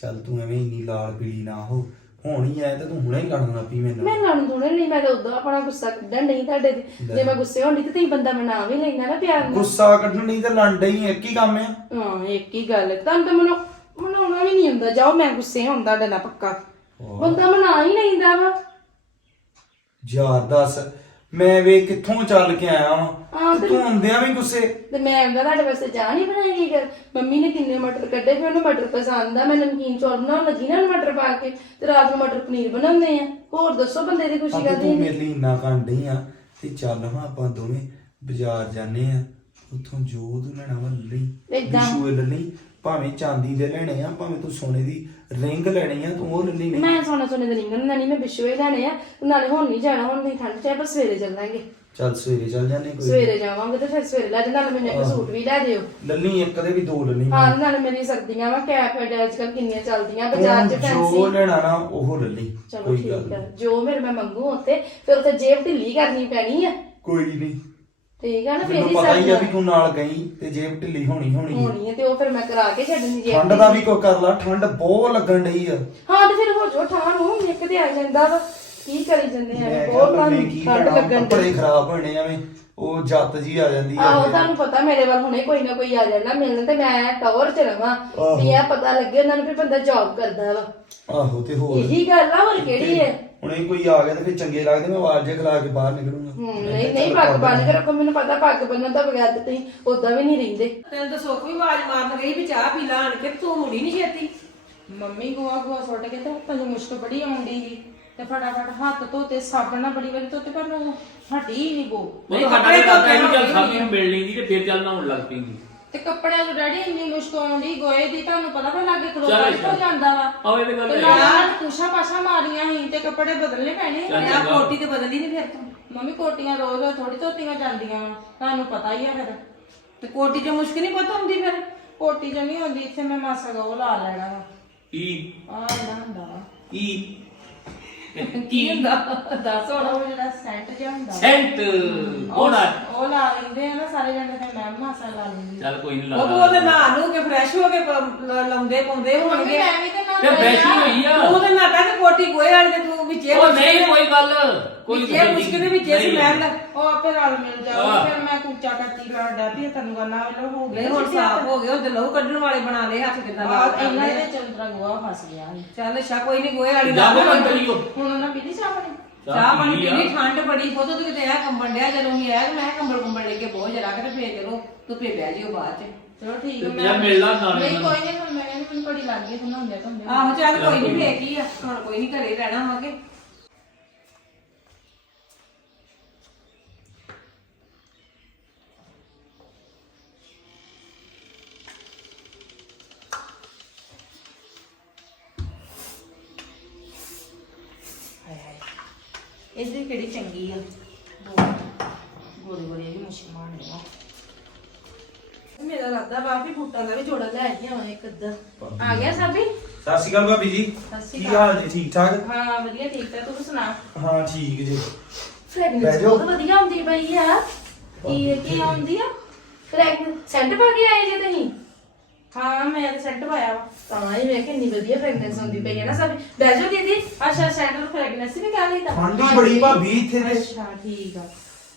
ਚੱਲ ਤੂੰ ਐਵੇਂ ਇੰਨੀ ਲਾਲ ਪੀਲੀ ਨਾ ਹੋ। ਹੁਣ ਆਇਆ ਤੇ ਤੂੰ ਹੁਣੇ ਹੀ ਕੱਢਣਾ ਪੀ ਮੈਨੂੰ ਮੈਂ ਲੜਨ ਥੋੜੇ ਨਹੀਂ ਮੈਂ ਤਾਂ ਉਦੋਂ ਆਪਣਾ ਗੁੱਸਾ ਕੱਢਣ ਨਹੀਂ ਤੁਹਾਡੇ ਤੇ। ਜੇ ਮੈਂ ਗੁੱਸੇ ਹੁੰਦੀ ਤੇ ਤੁਸੀਂ ਬੰਦਾ ਮਨਾ ਵੀ ਲੈਣਾ ਨਾ ਪਿਆਰ ਨਾਲ। ਗੁੱਸਾ ਕੱਢਣ ਨਹੀਂ ਤੇ ਲੜਦਾ ਹੀ ਇੱਕ ਹੀ ਕੰਮ ਆ ਹਾਂ ਇੱਕ ਹੀ ਗੱਲ ਹੈ। ਤੁਹਾਨੂੰ ਤਾਂ ਮਨੋ ਮਨਾਉਣਾ ਵੀ ਨਹੀਂ ਹੁੰਦਾ। ਜਾਓ ਮੈਂ ਗੁੱਸੇ ਹੁੰਦਾ ਤੁਹਾਡੇ ਨਾਲ ਪੱਕਾ। ਬੰਦਾ ਮਨਾ ਹੀ ਲੈਂਦਾ ਵਾ। ਯਾਰ ਦੱਸ ਮੈਂ ਵੇ ਕਿੱਥੋਂ ਚੱਲ ਕੇ ਆਇਆ ਹਾਂ, ਵਾਂ ਤੇ ਤੂੰ ਹੁੰਦਿਆਂ ਵੀ ਗੁੱਸੇ? ਤੇ ਮੈਂ ਆਂਦਾ ਤੁਹਾਡੇ ਵਾਸਤੇ ਚਾਹ ਨਹੀਂ ਬਣਾਈ ਗਈ ਮੰਮੀ ਨੇ ਕਿੰਨੇ ਮਟਰ ਕੱਢੇ ਫਿਰ ਉਹਨੂੰ ਮਟਰ ਪਸੰਦ ਆ। ਮੈਂ ਨਮਕੀਨ ਚੌਲ ਬਣਾਉਣ ਲੱਗੀ ਨਾ ਮਟਰ ਪਾ ਕੇ ਤੇ ਰਾਤ ਨੂੰ ਮਟਰ ਪਨੀਰ ਬਣਾਉਂਦੇ ਆ। ਹੋਰ ਦੱਸੋ ਬੰਦੇ ਦੀ ਖੁਸ਼ੀ ਕਰਦੀ ਤੂੰ ਮੇਰੇ ਲਈ ਇੰਨਾ ਕਾਂਢੀ ਆ ਤੇ ਚੱਲ ਹਾਂ ਆਪਾਂ ਦੋਵੇਂ ਬਾਜ਼ਾਰ ਜਾਂਦੇ ਆ। ਉੱਥੋਂ ਜੋ ਤੂੰ ਲੈਣਾ ਵਾ ਲੈ ਲਈ ਏਦਾਂ। ਵਿਸ਼ੂ ਲੈ ਲਈ ਭਾਵੇਂ ਚਾਂਦੀ ਦੇ ਲੈਣੇ ਆ ਭਾਵੇਂ ਤੂੰ ਸੋਨੇ ਦੀ ਰਿੰਗ ਲੈਣੀ ਆ ਤੂੰ ਉਹ ਨਹੀਂ ਮੈਂ ਸੋਨਾ ਸੋਨੇ ਦੇ ਰਿੰਗਣ ਨਹੀਂ ਮੈਂ ਬਿਸ਼ਵੇ ਲੈਣੇ ਆ ਨਾਲੇ ਹੁਣ ਨਹੀਂ ਜਾਣਾ ਹੁਣ ਨਹੀਂ ਠੰਡ ਚ ਆ, ਪਰ ਸਵੇਰੇ ਚੱਲਾਂਗੇ। ਚੱਲ ਸਵੇਰੇ ਚੱਲ ਜਾਂਦੇ ਕੋਈ ਸਵੇਰੇ ਜਾਵਾਂਗੇ ਤੇ ਫਿਰ ਸਵੇਰੇ ਲੈ ਜਾਣਾ ਨਾਲੇ ਮੈਨੂੰ ਇੱਕ ਸੂਟ ਵੀ ਲੈ ਦਿਓ। ਲੱਲੀ ਇੱਕ ਦੇ ਵੀ ਦੋ ਲੱਲੀ ਹਾਂ ਨਾਲੇ ਮੇਰੀ ਸਰਦੀਆਂ ਵਾ ਕੈਪ ਅੱਜ ਕੱਲ ਕਿੰਨੀਆਂ ਚੱਲਦੀਆਂ ਬਾਜ਼ਾਰ ਚ ਤੂੰ ਫੈਂਸੀ ਜੋ ਲੈਣਾ ਨਾ ਉਹ ਲੱਲੀ ਚਲੋ ਕੋਈ ਠੀਕ ਗੱਲ ਹੈ ਜੋ ਮੇਰੇ ਮੈਂ ਮੰਗੂ ਉੱਥੇ ਫਿਰ ਉੱਥੇ ਜੇਬ ਢਿੱਲੀ ਕਰਨੀ ਪੈਣੀ ਆ। ਕੋਈ ਨਹੀਂ। ਠੀਕ ਆ ਨਾ ਫਿਰ ਮੈਨੂੰ ਹੀ ਪਤਾ ਹੀ ਆ ਸਰਦੀਆਂ ਵੀ ਤੂੰ ਨਾਲ ਗਈ ਤੇ ਜੇਬ ਢਿੱਲੀ ਹੋਣੀ ਹੋਣੀ ਆ। ਹੋਣੀ ਹੈ ਤੇ ਉਹ ਫਿਰ ਮੈਂ ਕਰਾ ਕੇ ਛੱਡਣੀ ਜੇਬ ਠੰਡ ਦਾ ਵੀ ਕੋਈ ਕਰ ਲਾ ਠੰਡ ਬਹੁਤ ਲੱਗਣ ਡਈ ਆ। ਹਾਂ ਤੇ ਫਿਰ ਹੋ ਜੋ ਠਾਂ ਨੂੰ ਇੱਕ ਤੇ ਆ ਜਾਂਦਾ ਵਾ। ਕੀ ਕਰੀ ਜਾਂਦੇ ਮੈਂ ਆ ਕਿਹਾ ਬਹੁਤ ਮੈਂ ਤੁਹਾਨੂੰ ਕੀ ਠੰਡ ਕਰਾਂ ਲੱਗਣ ਕੱਪੜੇ ਦੀ ਖਰਾਬ ਹੋਣੇ ਐਵੇਂ ਉਹ ਜੱਤ ਜੀ ਆ ਜਾਂਦੀ ਆ। ਆਹੋ ਤੁਹਾਨੂੰ ਪਤਾ ਮੇਰੇ ਵੱਲ ਹੁਣੇ ਕੋਈ ਨਾ ਕੋਈ ਆ ਜਾਣਾ ਮਿਲਣ ਤੇ ਮੈਂ ਟੌਰ ਚ ਰਵਾਂ। ਆਹੋ। ਵੀ ਇਹ ਪਤਾ ਲੱਗੇ ਉਹਨਾਂ ਨੂੰ ਵੀ ਬੰਦਾ ਜੌਬ ਕਰਦਾ ਵਾ। ਆਹੋ ਤੇ ਹੋਰ। ਇਹੀ ਗੱਲ ਆ ਹੋਰ ਕਿਹੜੀ ਹੈ ਹੁਣ ਇਹ ਕੋਈ ਆ ਗਿਆ ਤੇ ਫਿਰ ਚੰਗੇ ਲੱਗਦੇ ਮੈਂ ਆਵਾਜ਼ ਜੇ ਖਲਾ ਕੇ ਬਾਹਰ ਨਿਕਲੂੰਗਾ। ਹੂੰ, ਨਹੀਂ ਨਹੀਂ ਪੱਗ ਬੰਨ ਕੇ ਰੱਖੋ ਮੈਨੂੰ ਪਤਾ ਪੱਗ ਬੰਨਣ ਤੋਂ ਬਗੈਰ ਤੇ ਤੁਸੀਂ ਉਦਾਂ ਵੀ ਨਹੀਂ ਰਹਿੰਦੇ। ਤੈਨੂੰ ਤਾਂ ਸੁੱਖ ਵੀ ਆਵਾਜ਼ ਮਾਰਨ ਗਈ ਵੀ ਚਾਹ ਪੀ ਲਾ ਆਣ ਕੇ ਤੂੰ ਮੁੜੀ ਨਹੀਂ ਛੇਤੀ। ਮੰਮੀ ਗੋਆ ਗੋਆ ਸੁੱਟ ਕੇ ਤੇ ਹੱਥਾਂ 'ਚ ਮੁਸ਼ਕ ਬੜੀ ਆਉਂਦੀ ਸੀ। ਤੇ ਫਟਾਫਟ ਹੱਥ ਧੋਤੇ ਸਾਬਣ ਨਾਲ ਬੜੀ ਵਾਰੀ ਧੋਤੇ ਪਰ ਉਹ ਹਟੀ ਹੀ ਨਹੀਂ ਗੋ ਉਹ ਤਾਂ ਸਾਡਾ ਇਹ ਕਰਦਾ ਨਹੀਂ ਚੱਲ ਨੂੰ ਮਿਲ ਲੈਂਦੀ ਤੇ ਫਿਰ ਚੱਲ ਨਹਾਉਣ ਲੱਗ ਪੈਂਦੀ ਤੇ ਕੱਪੜਿਆਂ 'ਚ ਡੈਡੀ ਇੰਨੀ ਮੁਸ਼ਕ ਆਉਂਦੀ ਗੋਏ ਦੀ ਤੁਹਾਨੂੰ ਪਤਾ ਤਾਂ ਲੱਗੇ ਚੱਲ ਖਲੋਤਾ ਅੱਛਾ। ਹੋ ਜਾਂਦਾ ਵਾ। ਆਹ ਇਹ ਤਾਂ ਗੱਲ ਤੇ ਹੈ। ਨਾਲ ਕੁਸ਼ਾ ਪਾਸ਼ਾ ਮਾਰੀਆਂ ਸੀ ਤੇ ਕੱਪੜੇ ਬਦਲਨੇ ਪੈਣੇ ਚੱਲ ਆ ਕੋਟੀ ਤੇ ਬਦਲੀ ਨਹੀਂ ਫਿਰ ਤੂੰ? ਮੰਮੀ ਕੋਟੀਆਂ ਰੋਜ਼ ਥੋੜੀ ਧੋਤੀਆਂ ਜਾਂਦੀਆਂ ਵਾਂ। ਤੁਹਾਨੂੰ ਪਤਾ ਹੀ ਆ ਫਿਰ। ਤੇ ਕੋਟੀ 'ਚ ਮੁਸ਼ਕ ਨਹੀਂ ਪਤਾ ਹੁੰਦੀ ਫਿਰ? ਕੋਟੀ 'ਚ ਨਹੀਂ ਹੁੰਦੀ ਇੱਥੇ ਮੈਂ ਮਾਸਾ ਲਾ ਲੈਣਾ ਵਾ। ਕੀ ਆਹ ਨਾ ਹੁੰਦਾ ਵਾ। ਕੀ ਕੀ ਹੁੰਦਾ? ਦੱਸ ਹੁਣ। ਉਹ ਜਿਹੜਾ ਸੈਂਟ ਜਿਹਾ ਹੁੰਦਾ। ਵਾ। ਸੈਂਟ ਹੋਣਾ ਉਹ ਲਾ ਲੈਂਦੇ ਆ ਨਾ ਸਾਰੇ ਜਣੇ ਤੇ ਮੈਂ ਵੀ ਮਾਸਾ ਲਾ ਲੈਂਦੀ। ਚੱਲ ਕੋਈ ਨਹੀਂ ਉਹ ਲਾ ਤੋਂ ਨਹਾ ਨੂੰ ਕੇ ਫਰੈਸ਼ ਹੋ ਕੇ ਪ- ਲ- ਲਾਉਂਦੇ ਪਾਉਂਦੇ ਹੋਣਗੇ। ਮੈਂ ਵੀ ਤੇ ਨਾ ਤੇ ਬੈਠੀ ਹੋਈ ਆ। ਤੂੰ ਤੇ ਨਾ ਕਹਿੰਦੇ ਕੋਟੀ ਗੋਏ ਵਾਲੀ ਤੇ ਤੂੰ ਵਿੱਚੇ ਉਹ ਨਹੀਂ ਕੋਈ ਗੱਲ। ਕੋਈ ਵਿੱਚੇ ਮੁਸ਼ਕ ਦੇ ਵਿੱਚੇ ਨਹੀਂ। ਸਮੈਲ ਉਹ ਆਪੇ ਰਲ ਮਿਲ। ਜਾਊ ਫਿਰ ਮੈਂ ਕੁੱਚਾ ਕੱਟੀ ਲੜਦਾ ਵੀ ਤੈਨੂੰ ਗੰਨਾ ਵੇਲੋ ਹੋ ਗਿਆ ਨਹੀਂ ਹੁਣ ਸਾਫ਼ ਹੋ ਗਏ ਉਹ ਲਹੂ ਕੱਢਣ ਵਾਲੇ ਬਣਾ ਲਏ ਹੱਥ ਕਿਦਾਂ ਲਾ ਆ। ਇਹਨਾਂ ਦੇ ਚੰਦਰਾ ਗੋਆ ਫਸ ਗਿਆ ਸੀ। ਚੱਲ ਅੱਛਾ ਕੋਈ ਨਹੀਂ ਗੋਏ ਵਾਲੀ ਜਾ ਲਾ ਕੇ ਅੰਦਰ ਹੀ ਹੋ ਹੁਣ ਉਹਨਾਂ ਪਾਣੀ? ਚਾਹ ਪਾਣੀ ਪੀ ਆ। ਪੀਣੀ ਠੰਡ ਬੜੀ ਬਹੁਤ ਤੇ ਕਿਤੇ ਆ ਕੰਬਣ ਡਿਆ ਜਦੋਂ ਹੀ ਆਇਆ ਤੇ ਮੈਂ ਕਿਹਾ ਕੰਬਲ ਕੰਬਲ ਲੈ ਕੇ ਬਹੁਤ ਜਰਾ ਕੇ ਤੇ ਫੇਰ ਚਲੋ ਧੁੱਪੇ ਬਹਿ ਜਿਓ ਬਾਅਦ ਚ। ਚਲੋ ਠੀਕ ਤੇ ਹੈ ਮੈਂ ਮਿਲਣਾ ਨਾਲੇ ਨਹੀਂ ਕੋਈ ਨਹੀਂ ਹੁਣ ਮੈਂ ਕਹਿੰਦੀ ਮੈਨੂੰ ਬੜੀ ਲੱਗ ਗਈ ਧੰਦੇ। ਆਹੋ ਚੱਲ ਕੋਈ ਨਹੀਂ ਫੇਰ ਕੀ ਆ ਹੁਣ ਕੋਈ ਨਹੀਂ ਘਰੇ ਰਹਿਣਾ ਹੋਗੇ। ਕਿਹੜੀ ਚੰਗੀ ਆ? ਗੋਰੇ ਗੋਰੇ ਵੀ ਮੁਸ਼ਕਿਲ ਮਾਰਨੀ ਆ। ਮੇਰਾ ਰਾਦਾ ਬਾਪ ਵੀ ਦਾ ਵੀ ਜੋੜਾ ਲੈ ਆਈਆਂ ਵਾ ਇੱਕ ਅੱਧਾ। ਆ ਗਿਆ ਸਾਬੀ? ਸਤਿ ਸ਼੍ਰੀ ਅਕਾਲ ਭਾਬੀ ਜੀ। ਕੀ ਹਾਲ ਜੀ ਠੀਕ ਠਾਕ? ਹਾਂ ਵਧੀਆ ਠੀਕ ਹੈ ਤੂੰ ਸੁਣਾ? ਹਾਂ ਠੀਕ ਜੀ। ਬਹਿ ਬਹੁਤ ਵਧੀਆ ਆਉਂਦੀ ਪਈ ਆ। ਕੀ ਕੀ ਆਉਂਦੀ ਆ? ਫ੍ਰੈਗਨੈਂਸ ਸੈਂਟ ਪਾ ਕੇ ਆਏ ਜੇ ਤੁਸੀਂ? ਹਾਂ ਮੈਂ ਤਾਂ ਤਾਂ ਹੀ ਮੈਂ ਕਿੰਨੀ ਵਧੀਆ ਫ੍ਰੈਗਨੈਂਸ ਹੁੰਦੀ ਪਈ ਹੈ ਨਾ ਸਭ ਬਹਿ ਜਾਓ ਦੀਦੀ ਅੱਛਾ ਨੂੰ ਫ੍ਰੈਗਨੈਂਸ ਵੀ ਕਰ ਲਈ ਤਾਂ। ਠੰਡੀ ਬੜੀ ਭਾਬੀ ਇੱਥੇ ਤੇ। ਅੱਛਾ ਠੀਕ ਆ।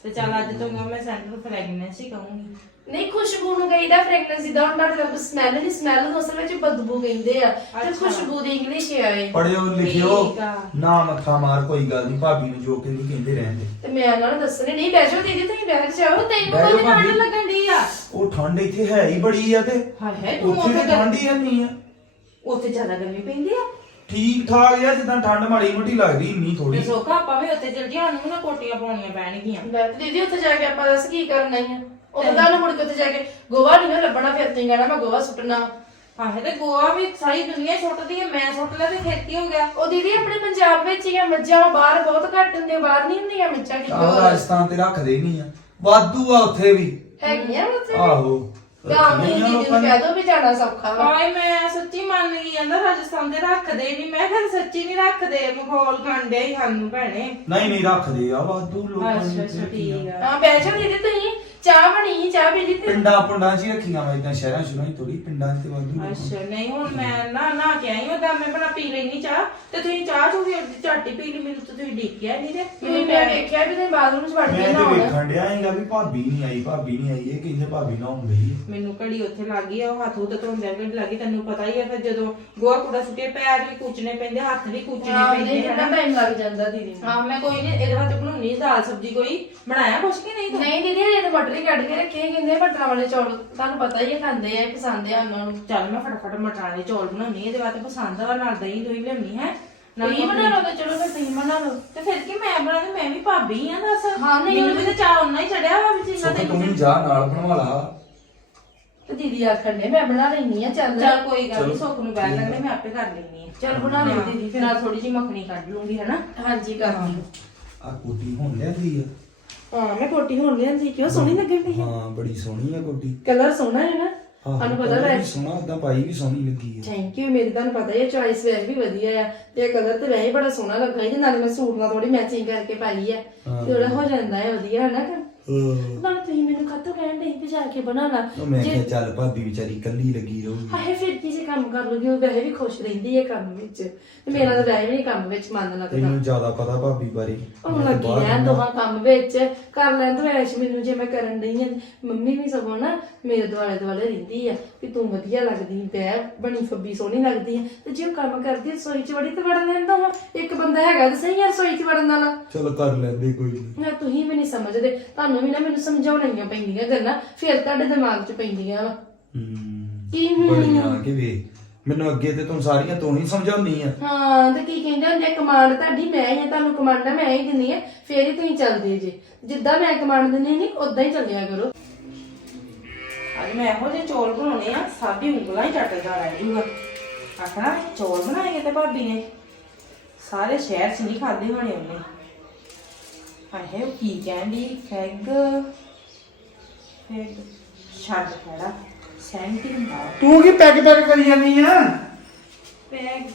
ਤੇ ਚੱਲ ਅੱਜ ਤੋਂ ਮੈਂ ਨੂੰ ਫ੍ਰੈਗਨੈਂਸ ਹੀ ਕਹੂੰਗੀ। ਨਹੀਂ ਖੁਸ਼ਬੂ ਨੂੰ ਗਈਦਾ ਫ੍ਰੈਗਨੈਂਸ ਦੀ ਦੌੜ ਨਾਲ ਰੱਬ ਸਮੈਲ ਦੀ ਸਮੈਲ ਨੂੰ ਅਸਲ ਵਿੱਚ ਬਦਬੂ ਕਹਿੰਦੇ ਆ। ਤੇ ਅੱਛਾ। ਖੁਸ਼ਬੂ ਦੀ ਇੰਗਲਿਸ਼ ਆਏ ਪੜਿਓ ਲਿਖਿਓ ਠੀਕ ਆ। ਨਾ ਮੱਥਾ ਮਾਰ ਕੋਈ ਗੱਲ ਨਹੀਂ ਭਾਬੀ ਨੂੰ ਜੋ ਕਹਿੰਦੀ ਕਹਿੰਦੇ ਰਹਿੰਦੇ ਤੇ ਮੈਂ ਉਹਨਾਂ ਨੂੰ ਦੱਸਣੇ ਨਹੀਂ ਬਹਿ ਜਾਓ ਦੀਦੀ ਤੁਸੀਂ ਬਹਿ ਜਾਓ ਤੈਨੂੰ ਬਹਿ ਜਾਓ ਕੋਈ ਠੰਡ ਭਾਬੀ। ਲੱਗਣ ਦੀ ਆ। ਉਹ ਠੰਡ ਇੱਥੇ ਹੈ ਹੀ ਬੜੀ ਆ ਤੇ। ਹਾਏ ਹਾਏ ਤੂੰ ਉੱਥੇ ਉੱਥੇ ਵੀ ਠੰਡ ਹੀ ਨਹੀਂ ਆ। ਉੱਥੇ ਜ਼ਿਆਦਾ ਗਰਮੀ ਪੈਂਦੀ ਆ। ਠੀਕ ਠਾਕ ਆ ਜਿੱਦਾਂ ਠੰਡ ਮਾੜੀ ਮੋਟੀ ਲੱਗਦੀ ਇੰਨੀ ਤੇ ਥੋੜੀ ਸੋਖਾ ਆਪਾਂ ਵੀ ਉੱਥੇ ਚਲ ਜਿਆ ਨੂੰ ਨਾ ਕੋਟੀਆਂ ਪਾਉਣੀਆਂ ਪੈਣਗੀਆਂ। ਮੈਂ ਤੇ ਦੀਦੀ ਉੱਥੇ ਜਾ ਕੇ ਆਪਾਂ ਦੱਸ ਕੀ ਕਰਨਾ ਹੀ ਆ? ਉਦੋਂ ਤੁਹਾਨੂੰ ਮੁੜ ਕੇ ਉੱਥੇ ਜਾ ਕੇ ਗੋਵਾ ਨਹੀਂ ਨਾ ਲੱਭਣਾ ਫਿਰ ਤੁਸੀਂ ਕਹਿਣਾ ਮੈਂ ਗੋਵਾ ਸੁੱਟਣਾ। ਆਹੇ ਤੇ ਗੋਆ ਵੀ ਸਾਰੀ ਦੁਨੀਆ ਸੁੱਟਦੀ ਹੈ ਮੈਂ ਸੁੱਟ ਲਿਆ ਤੇ ਫਿਰ ਕੀ ਹੋ ਗਿਆ? ਉਹ ਦੀਦੀ ਆਪਣੇ ਪੰਜਾਬ ਵਿੱਚ ਹੀ ਆ ਮੱਝਾਂ ਬਾਹਰ ਬਹੁਤ ਘੱਟ ਹੁੰਦੀਆਂ ਬਾਹਰ ਨਹੀਂ ਹੁੰਦੀਆਂ ਮੱਝਾਂ ਆਹ ਕਿਤੇ ਰਾਜਸਥਾਨ ਤੇ ਰੱਖਦੇ ਨਹੀਂ ਆ। ਵਾਧੂ ਆ ਉੱਥੇ ਵੀ। ਹੈਗੀਆਂ ਉੱਥੇ ਆਹੋ। ਗਾਂ ਦੀ ਰੱਖਣੀਆਂ ਦੀਦੀ ਲੋਕਾਂ ਨੂੰ ਨੇ ਕਹਿ ਦੋ ਵੀ ਜਾਣਾ ਸੌਖਾ ਵਾ। ਮੈਂ ਸੱਚੀ ਮੰਨ ਗਈ ਜਾਂਦਾ ਰਾਜਸਥਾਨ ਦੇ ਰੱਖਦੇ ਨਹੀਂ ਮੈਂ ਕਿਹਾ ਸੱਚੀ ਨਹੀਂ ਰੱਖਦੇ ਮਖੌਲ ਖਾਂਦੇ ਹੀ ਸਾਨੂੰ ਭੈਣੇ। ਨਹੀਂ ਨਹੀਂ ਰੱਖਦੇ ਆ ਵਾਧੂ ਲੋਕਾਂ ਅੱਛਾ ਨੇ ਅੱਛਾ ਠੀਕ ਆ। ਹਾਂ ਜਾਓ ਦੀਦੀ ਤੁਸੀਂ। ਚਾਹ ਬਣੀ ਚਾਹ ਪੀ ਲਈ ਤੇ? ਪਿੰਡਾਂ ਪੁੰਡਾਂ 'ਚ ਹੀ ਰੱਖੀਆਂ ਵਾ ਇਦਾਂ ਸ਼ਹਿਰਾਂ ਸ਼ੁਰਾਂ 'ਚ ਥੋੜੀ ਪਿੰਡਾਂ 'ਚ ਤੇ ਵਾਧੂ। ਅੱਛਾ ਨਹੀਂ ਹੁਣ ਮੈਂ ਨਾ ਨਾ ਕੇ ਆਈ ਹਾਂ ਤਾਂ ਮੈਂ ਬਣਾ ਪੀ ਲੈਣੀ ਚਾਹ ਤੇ ਤੁਸੀਂ ਚਾਹ ਚੂਹ ਵੀ ਝਾਟੀ ਪੀ ਲਈ ਮੈਨੂੰ ਤਾਂ ਤੁਸੀਂ ਡਿੱਕਿਆ ਨਹੀਂ ਤੇ। ਮੈਨੂੰ ਮੈਂ ਵੇਖਿਆ ਵੀ ਤੇ ਬਾਥਰੂਮ 'ਚ ਵੜ ਮੈਂ ਕੇ ਤੇ ਨਾ ਵੇਖਣ ਡਿਆ ਹੈਗਾ ਵੀ ਭਾਬੀ ਨਹੀਂ ਆਈ ਭਾਬੀ ਨਹੀਂ ਆਈ ਇਹ ਕਹਿੰਦੇ ਭਾਬੀ ਨਾ ਹੁੰਦੀ ਮੈਨੂੰ ਘੜੀ ਉੱਥੇ ਲੱਗ ਗਈ ਆ ਉਹ ਹੱਥ ਉੱਤੇ ਧੋਂਦੇ ਘੜੀ ਲੱਗੀ ਤੈਨੂੰ ਪਤਾ ਹੀ ਆ ਫਿਰ ਜਦੋਂ ਗੋਹਾ ਕੂੜਾ ਸੁੱਟੇ ਪੈਰ ਵੀ ਕੁਚਨੇ ਪੈਂਦੇ ਹੱਥ ਵੀ ਕੁਚਨੇ ਪੈਂਦੇ ਟਾਈਮ ਲੱਗ ਜਾਂਦਾ ਦੀਦੀ ਨੂੰ। ਹਾਂ ਮੈਂ ਕੋਈ ਨਹੀਂ ਇਹਦੇ ਵਾਸਤੇ ਬਣਾਉਣੀ ਦਾਲ ਸਬਜੀ ਕੋਈ। ਬਣਾਇਆ ਕੁਛ ਕਿ ਨਹੀਂ ਤੂੰ? ਨਹੀਂ ਦੀਦੀ ਇਹ ਤਾਂ ਮਟਰ ਕੱਢ ਕੇ ਰੱਖੇ ਕਹਿੰਦੇ ਮਟਰਾਂ ਵਾਲੇ ਚੌਲ ਤੁਹਾਨੂੰ ਪਤਾ ਹੀ ਹੈ ਖਾਂਦੇ ਆ ਪਸੰਦ ਆ ਉਹਨਾਂ ਨੂੰ। ਚੱਲ ਮੈਂ ਫਟਾਫਟ ਮਟਰਾਂ ਦੇ ਚੌਲ ਬਣਾਉਣੀ ਇਹਦੇ ਵਾਸਤੇ ਪਸੰਦ ਆ ਨਾਲ ਦਹੀਂ ਦੋਈ ਲਿਆਉਣੀ ਹੈ ਤੁਸੀਂ ਬਣਾ ਲਓ ਤਾਂ ਚਲੋ ਫਿਰ ਤੁਸੀਂ ਬਣਾ ਲਓ। ਤੇ ਫਿਰ ਕੀ ਮੈਂ ਬਣਾਉਂਦੀ ਮੈਂ ਵੀ ਭਾਬੀ ਆ ਦੱਸ। ਹਾਂ, ਨਹੀਂ, ਮੈਨੂੰ ਵੀ ਤਾਂ ਚਾਹ ਉਨਾ ਹੀ ਚੜਿਆ ਵਾ ਵੀ ਜਿੰਨਾ ਸੋ ਤੈਨੂੰ ਤੂੰ ਜਾ ਨਾਲ ਬਣਵਾ ਲਾ। ਤੇ ਦੀਦੀ ਆਖਣ ਦੇ ਮੈਂ ਬਣਾ ਲੈਣੀ ਆ ਚੱਲ। ਚੱਲ ਕੋਈ ਗੱਲ ਨਹੀਂ। ਸੁੱਖ ਨੂੰ ਬੈਠ ਲੱਗਦੇ ਮੈਂ ਆਪੇ ਕਰ ਲੈਣੀ ਆ। ਚੱਲ ਬਣਾ ਲਿਓ ਦੀਦੀ ਫਿਰ। ਨਾਲ ਥੋੜੀ ਜਿਹੀ ਮੱਖਣੀ ਕੱਢ ਲੂੰਗੀ ਹਨਾ? ਹਾਂਜੀ ਕਰ ਆ ਕੋਟੀ ਹੁਣ ਲਿਆਂਦੀ ਆ। ਹਾਂ ਮੈਂ ਕੋਟੀ ਹੁਣ ਲਿਆਂਦੀ ਕਿਉਂ ਸੋਹਣੀ ਲੱਗਣ ਦੀ ਹਾਂ ਬੜੀ ਸੋਹਣੀ ਆ ਕੋਟੀ। ਕਲਰ ਸੋਹਣਾ ਹੈ ਨਾ? ਹਾਂ ਤੁਹਾਨੂੰ ਪਤਾ colour ਹੈ ਵੀ ਸੋਹਣਾ ਉਦਾਂ ਪਾਈ ਵੀ ਸੋਹਣੀ ਲੱਗੀ ਆ। ਥੈਂਕ ਯੂ ਮੇਰੀ ਤੁਹਾਨੂੰ ਪਤਾ ਹੀ ਚੁਆਇਸ ਵੇਰ ਵੀ ਵਧੀਆ ਆ। ਤੇ ਇਹ ਕਲਰ ਤੇ ਵੈਸੇ ਬੜਾ ਸੋਹਣਾ ਲੱਗਾ ਇਹਦੇ ਨਾਲ ਮੈਂ ਸੂਟ ਨਾਲ ਥੋੜੀ ਮੈਚਿੰਗ ਕਰਕੇ ਪਾਈ ਹੈ। ਤੇ ਉਹਦਾ ਹੋ ਜਾਂਦਾ ਹੈ ਵਧੀਆ ਹੈ ਨਾ ਹਾਂ। ਨਾਲ ਤੁਸੀਂ ਮੈਨੂੰ ਕਾਹਤੋਂ ਕਹਿਣ ਦੇ ਜਾ ਕੇ ਬਣਾ ਲਾ। ਉਹ ਮੈਂ ਕਿਹਾ ਚੱਲ ਭਾਬੀ ਵਿਚਾਰੀ ਕੱਲੀ ਲੱਗੀ ਰਹੂਗੀ। ਹਾਏ ਫਿਰ ਕੀ ਜੇ ਕੰਮ ਕਰ ਲੂਗੀ ਉਹ ਵੈਸੇ ਵੀ ਖੁਸ਼ ਰਹਿੰਦੀ ਹੈ ਕੰਮ ਵਿੱਚ। ਤੇ ਮੇਰਾ ਤਾਂ ਵੈਸੇ ਵੀ ਕੰਮ ਵਿੱਚ ਮਨ ਲੱਗਦਾ। ਤੈਨੂੰ ਜ਼ਿਆਦਾ ਪਤਾ ਭਾਬੀ ਬਾਰੇ। ਉਹ ਮੈਂ ਤਾਂ ਲੱਗੀ ਬਾਹਰ ਰਹਿੰਦਾ। ਦੋਹਾਂ ਕੰਮ ਵਿੱਚ। ਕਰ ਲੈਂਦੋ ਐਸ਼ ਮੈਨੂੰ ਜੇ ਮੈਂ ਕਰਨ ਡਈ ਆ ਮੰਮੀ ਵੀ ਸਗੋਂ ਨਾ ਮੇਰੇ ਦੁਆਲੇ ਦੁਆਲੇ ਰਹਿੰਦੀ ਆ ਵੀ ਤੂੰ ਵਧੀਆ ਲੱਗਦੀ ਬੈ ਬਣੀ ਫੱਬੀ ਸੋਹਣੀ ਲੱਗਦੀ ਆ। ਤੇ ਜੇ ਉਹ ਕੰਮ ਕਰਦੀ ਆ ਰਸੋਈ ਚ ਵੜੀ ਤੇ ਵੜਨ ਲੈਂਦਾ ਵਾ ਇੱਕ ਬੰਦਾ ਹੈਗਾ ਤੇ ਸਹੀ ਆ ਰਸੋਈ ਚ ਵੜਨ ਵਾਲਾ। ਚਲ ਕਰ ਲੈਂਦੇ ਕੋਈ ਨਹੀਂ ਨਾ ਤੁਸੀਂ ਵੀ ਨਹੀਂ ਸਮਝਦੇ। ਤੁਹਾਨੂੰ ਵੀ ਨਾ ਮੈਨੂੰ ਸਮਝਾਉਣੀਆਂ ਪੈਂਦੀਆਂ ਗੱਲਾਂ ਫਿਰ ਤੁਹਾਡੇ ਦਿਮਾਗ 'ਚ ਪੈਂਦੀਆਂ ਵਾ। ਹੂੰ ਕੀ ਹੂੰ? ਬੜੀਆਂ ਕਿ ਵੇ ਮੈਨੂੰ ਅੱਗੇ ਤੇ ਤੂੰ ਸਾਰੀਆਂ ਤੂੰ ਹੀ ਸਮਝਾਉਣੀ ਆ। ਹਾਂ ਤੇ ਕੀ ਕਹਿੰਦੇ ਹੁੰਦੇ ਕਮਾਂਡ ਤੁਹਾਡੀ ਮੈਂ ਹੀ ਆ ਤੁਹਾਨੂੰ ਕਮਾਂਡਾਂ ਮੈਂ ਹੀ ਦਿੰਦੀ ਆ ਫੇਰ ਹੀ ਤੁਸੀਂ ਚੱਲਦੇ ਜੇ। ਜਿੱਦਾਂ ਮੈਂ ਕਮਾਂਡ ਦਿੰਦੀ ਨਹੀਂ ਉਦਾਂ ਹੀ ਚੱਲਿਆ ਕਰੋ। ਅੱਜ ਮੈਂ ਇਹੋ ਜਿਹੇ ਚੌਲ ਬਣਾਉਣੇ ਆ ਸਾਡੀ ਉਂਗਲਾਂ ਹੀ ਚੱਟਦਾ ਰਹਿ ਜੂਗਾ ਆਖਣਾ ਚੌਲ ਬਣਾਏਗੇ ਤੇ ਭਾਬੀ ਨੇ। ਸਾਰੇ ਸ਼ਹਿਰ 'ਚ ਨਹੀਂ ਖਾਦੇ ਹੋਣੇ ਉਹਨੇ। ਹਾਏ ਉਹ ਕੀ ਕਹਿੰਦੀ ਫੈਗ ਫੈਗ ਛੱਡ ਖੜਾ ਸੈਂਟੀ ਹੁੰਦਾ ਤੂੰ ਕੀ ਪੈਕ ਪੈਕ ਕਰੀ ਜਾਂਦੀ ਆ ਫੈਗ